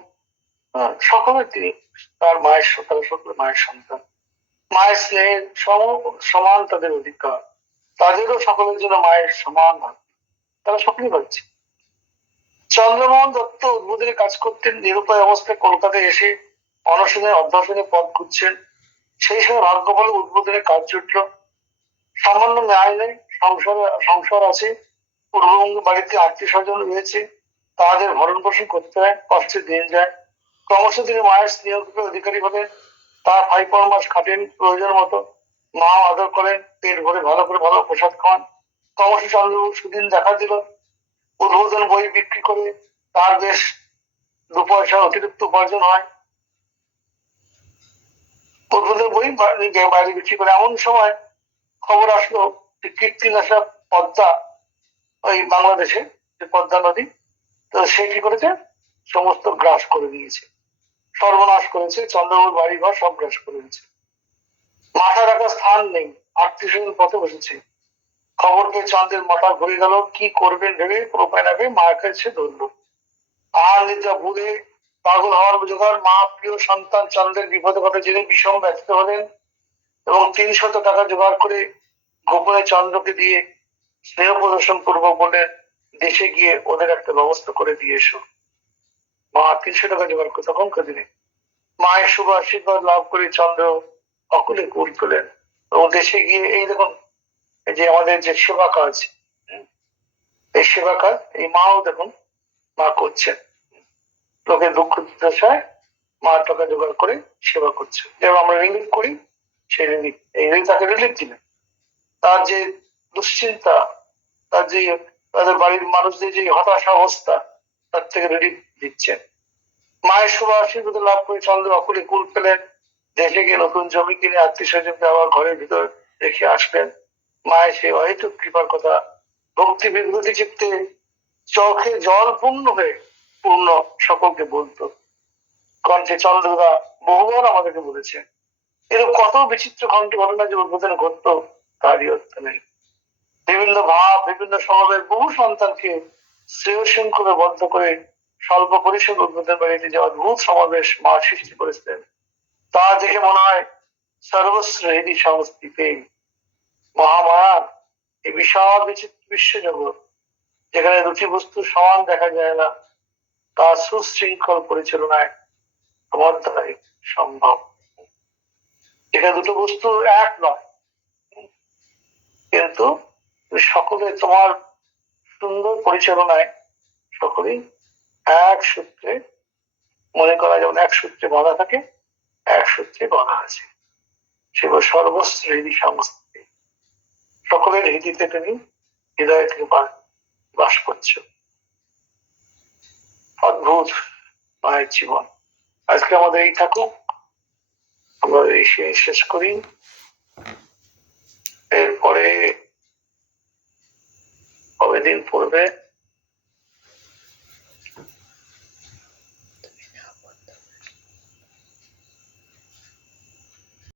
সকলের তিনি তার মায়ের তারা সকলে মায়ের সন্তান। মায়ের স্নেহের সমান তাদের অধিকার, তাদেরও সকলের জন্য মায়ের সমান ভাব, তারা সকলেই পাচ্ছে। চন্দ্রমোহন দত্ত উদ্বোধনে কাজ করতেন, নিরুপায় অবস্থায় কলকাতায় এসে অনশনে অধ্যাসনে পদ খুঁজছেন। সেই সময় ভাগ্য বলে উদ্বোধনে কাজ জুটল। সামান্য ন্যায় নেই, সংসার আছে, পূর্ববঙ্গে বাড়িতে আত্মীয় স্বজন রয়েছে, তাদের ভরণ পোষণ করতে হয়, কষ্টের দিন যায়। ক্রমশ তিনি মায়ের স্নেহকে অধিকারী হলেন, তার 5 মাস খাটেন প্রয়োজন মতো, মা আদর করেন, পেট ভরে ভালো করে ভালো প্রসাদ খাওয়ান। ক্রমশ চন্দ্রবাবু সুদিন দেখা দিল, উদ্বোধন বই বিক্রি করে তার বেশ 2 পয়সা অতিরিক্ত উপার্জন হয়। উদ্বোধন বই বাইরে বিক্রি করে। এমন সময় খবর আসলো যে কীর্তিনাশা পদ্মা, ওই বাংলাদেশে যে পদ্মা নদী, তো সে কি করেছে, সমস্ত গ্রাস করে দিয়েছে, সর্বনাশ করেছে, চন্দ্রবাবুর বাড়ি ঘর সব গ্রাস করে দিয়েছে। মাথা রাখার স্থান নেই, আত্মীয় স্বজন পথে বসেছে। খবর পেয়ে চন্দ্রের মাথা ঘুরে গেল, কি করবেন ভেবে কোনো উপায় না পেয়ে মায়ের কাছে ধরলো। আর নিদ্রা ভুলে পাগল হওয়ার জোগাড়। মা প্রিয় সন্তান চন্দ্রের বিপদে কথা জেনে বিষম ব্যস্ত হলেন এবং 300 টাকা জোগাড় করে গোপনে চন্দ্রকে দিয়ে স্নেহ প্রদর্শন করবো বলে দেশে গিয়ে ওদের একটা ব্যবস্থা করে দিয়ে এসো। মা 300 টাকা জোগাড় করে তখনকার দিনে মায়ের শুভ আশীর্বাদ লাভ করে চন্দ্র অকুলে কুল পেলেন এবং দেশে গিয়ে এই দেখুন, এই যে আমাদের যে সেবা কাজ, এই সেবা কাজ এই মাও দেখুন মা করছেন, লোকের দুঃখ দশায় মা টাকা জোগাড় করে সেবা করছে। যেমন আমরা রিলিফ করি, সেই রিলিফ, এই তাকে রিলিফ দিলেন। তার যে দুশ্চিন্তা, তার যে তাদের বাড়ির মানুষদের যে হতাশা অবস্থা, তার থেকে রিলিফ দিচ্ছেন। মায়ের শুভ আশীর্বাদ লাভ করে চন্দ্র অকুলে কুল পেলেন, দেশে গিয়ে নতুন জমি কিনে আত্মীয় স্বজনকে আবার ঘরের ভিতর রেখে আসলেন। মায়ের সেই অহেতুক কৃপার কথা ভক্তি বিভূতি চিত্তে চোখে জল পূর্ণ সকলকে বলতো। কণ্ঠে চন্দ্রদা বহুবার আমাদেরকে বলেছে। এরকম কত বিচিত্র ঘটনা যে উদ্বোধনে ঘটতো তারই অর্থ নেই। বিভিন্ন ভাব, বিভিন্ন স্বভাবের বহু সন্তানকে শ্রেয় শৃঙ্খলে বদ্ধ করে স্বল্প পরিসর উদ্বোধন বাড়িতে যে অদ্ভুত সমাবেশ মা সৃষ্টি করেছিলেন, তা দেখে মনে হয় সর্বস্ব হৃদি সংস্কৃতি মহামায়ার এই বিশাল বিচিত্র বিশ্বজগৎ, যেখানে দুটি বস্তু সমান দেখা যায় না, তা সুশৃঙ্খল পরিচালনায় তোমার দ্বারাই সম্ভব। এখানে দুটো বস্তু এক নয়, কিন্তু সকলে তোমার সুন্দর পরিচালনায় সকলেই এক সূত্রে, মনে করা যেমন এক সূত্রে বাঁধা থাকে, এক সূত্রে বাঁধা আছে। সেগুলো সর্বস্ব হৃদি সংস্কৃতি, সকলের হৃদিতে তুমি হৃদয় থেকে বাস করছো। অদ্ভুত মায়ের জীবন। আজকে আমাদের এই থাকুক, আমরা এই শেষ করি। এরপরে কবে দিন পড়বে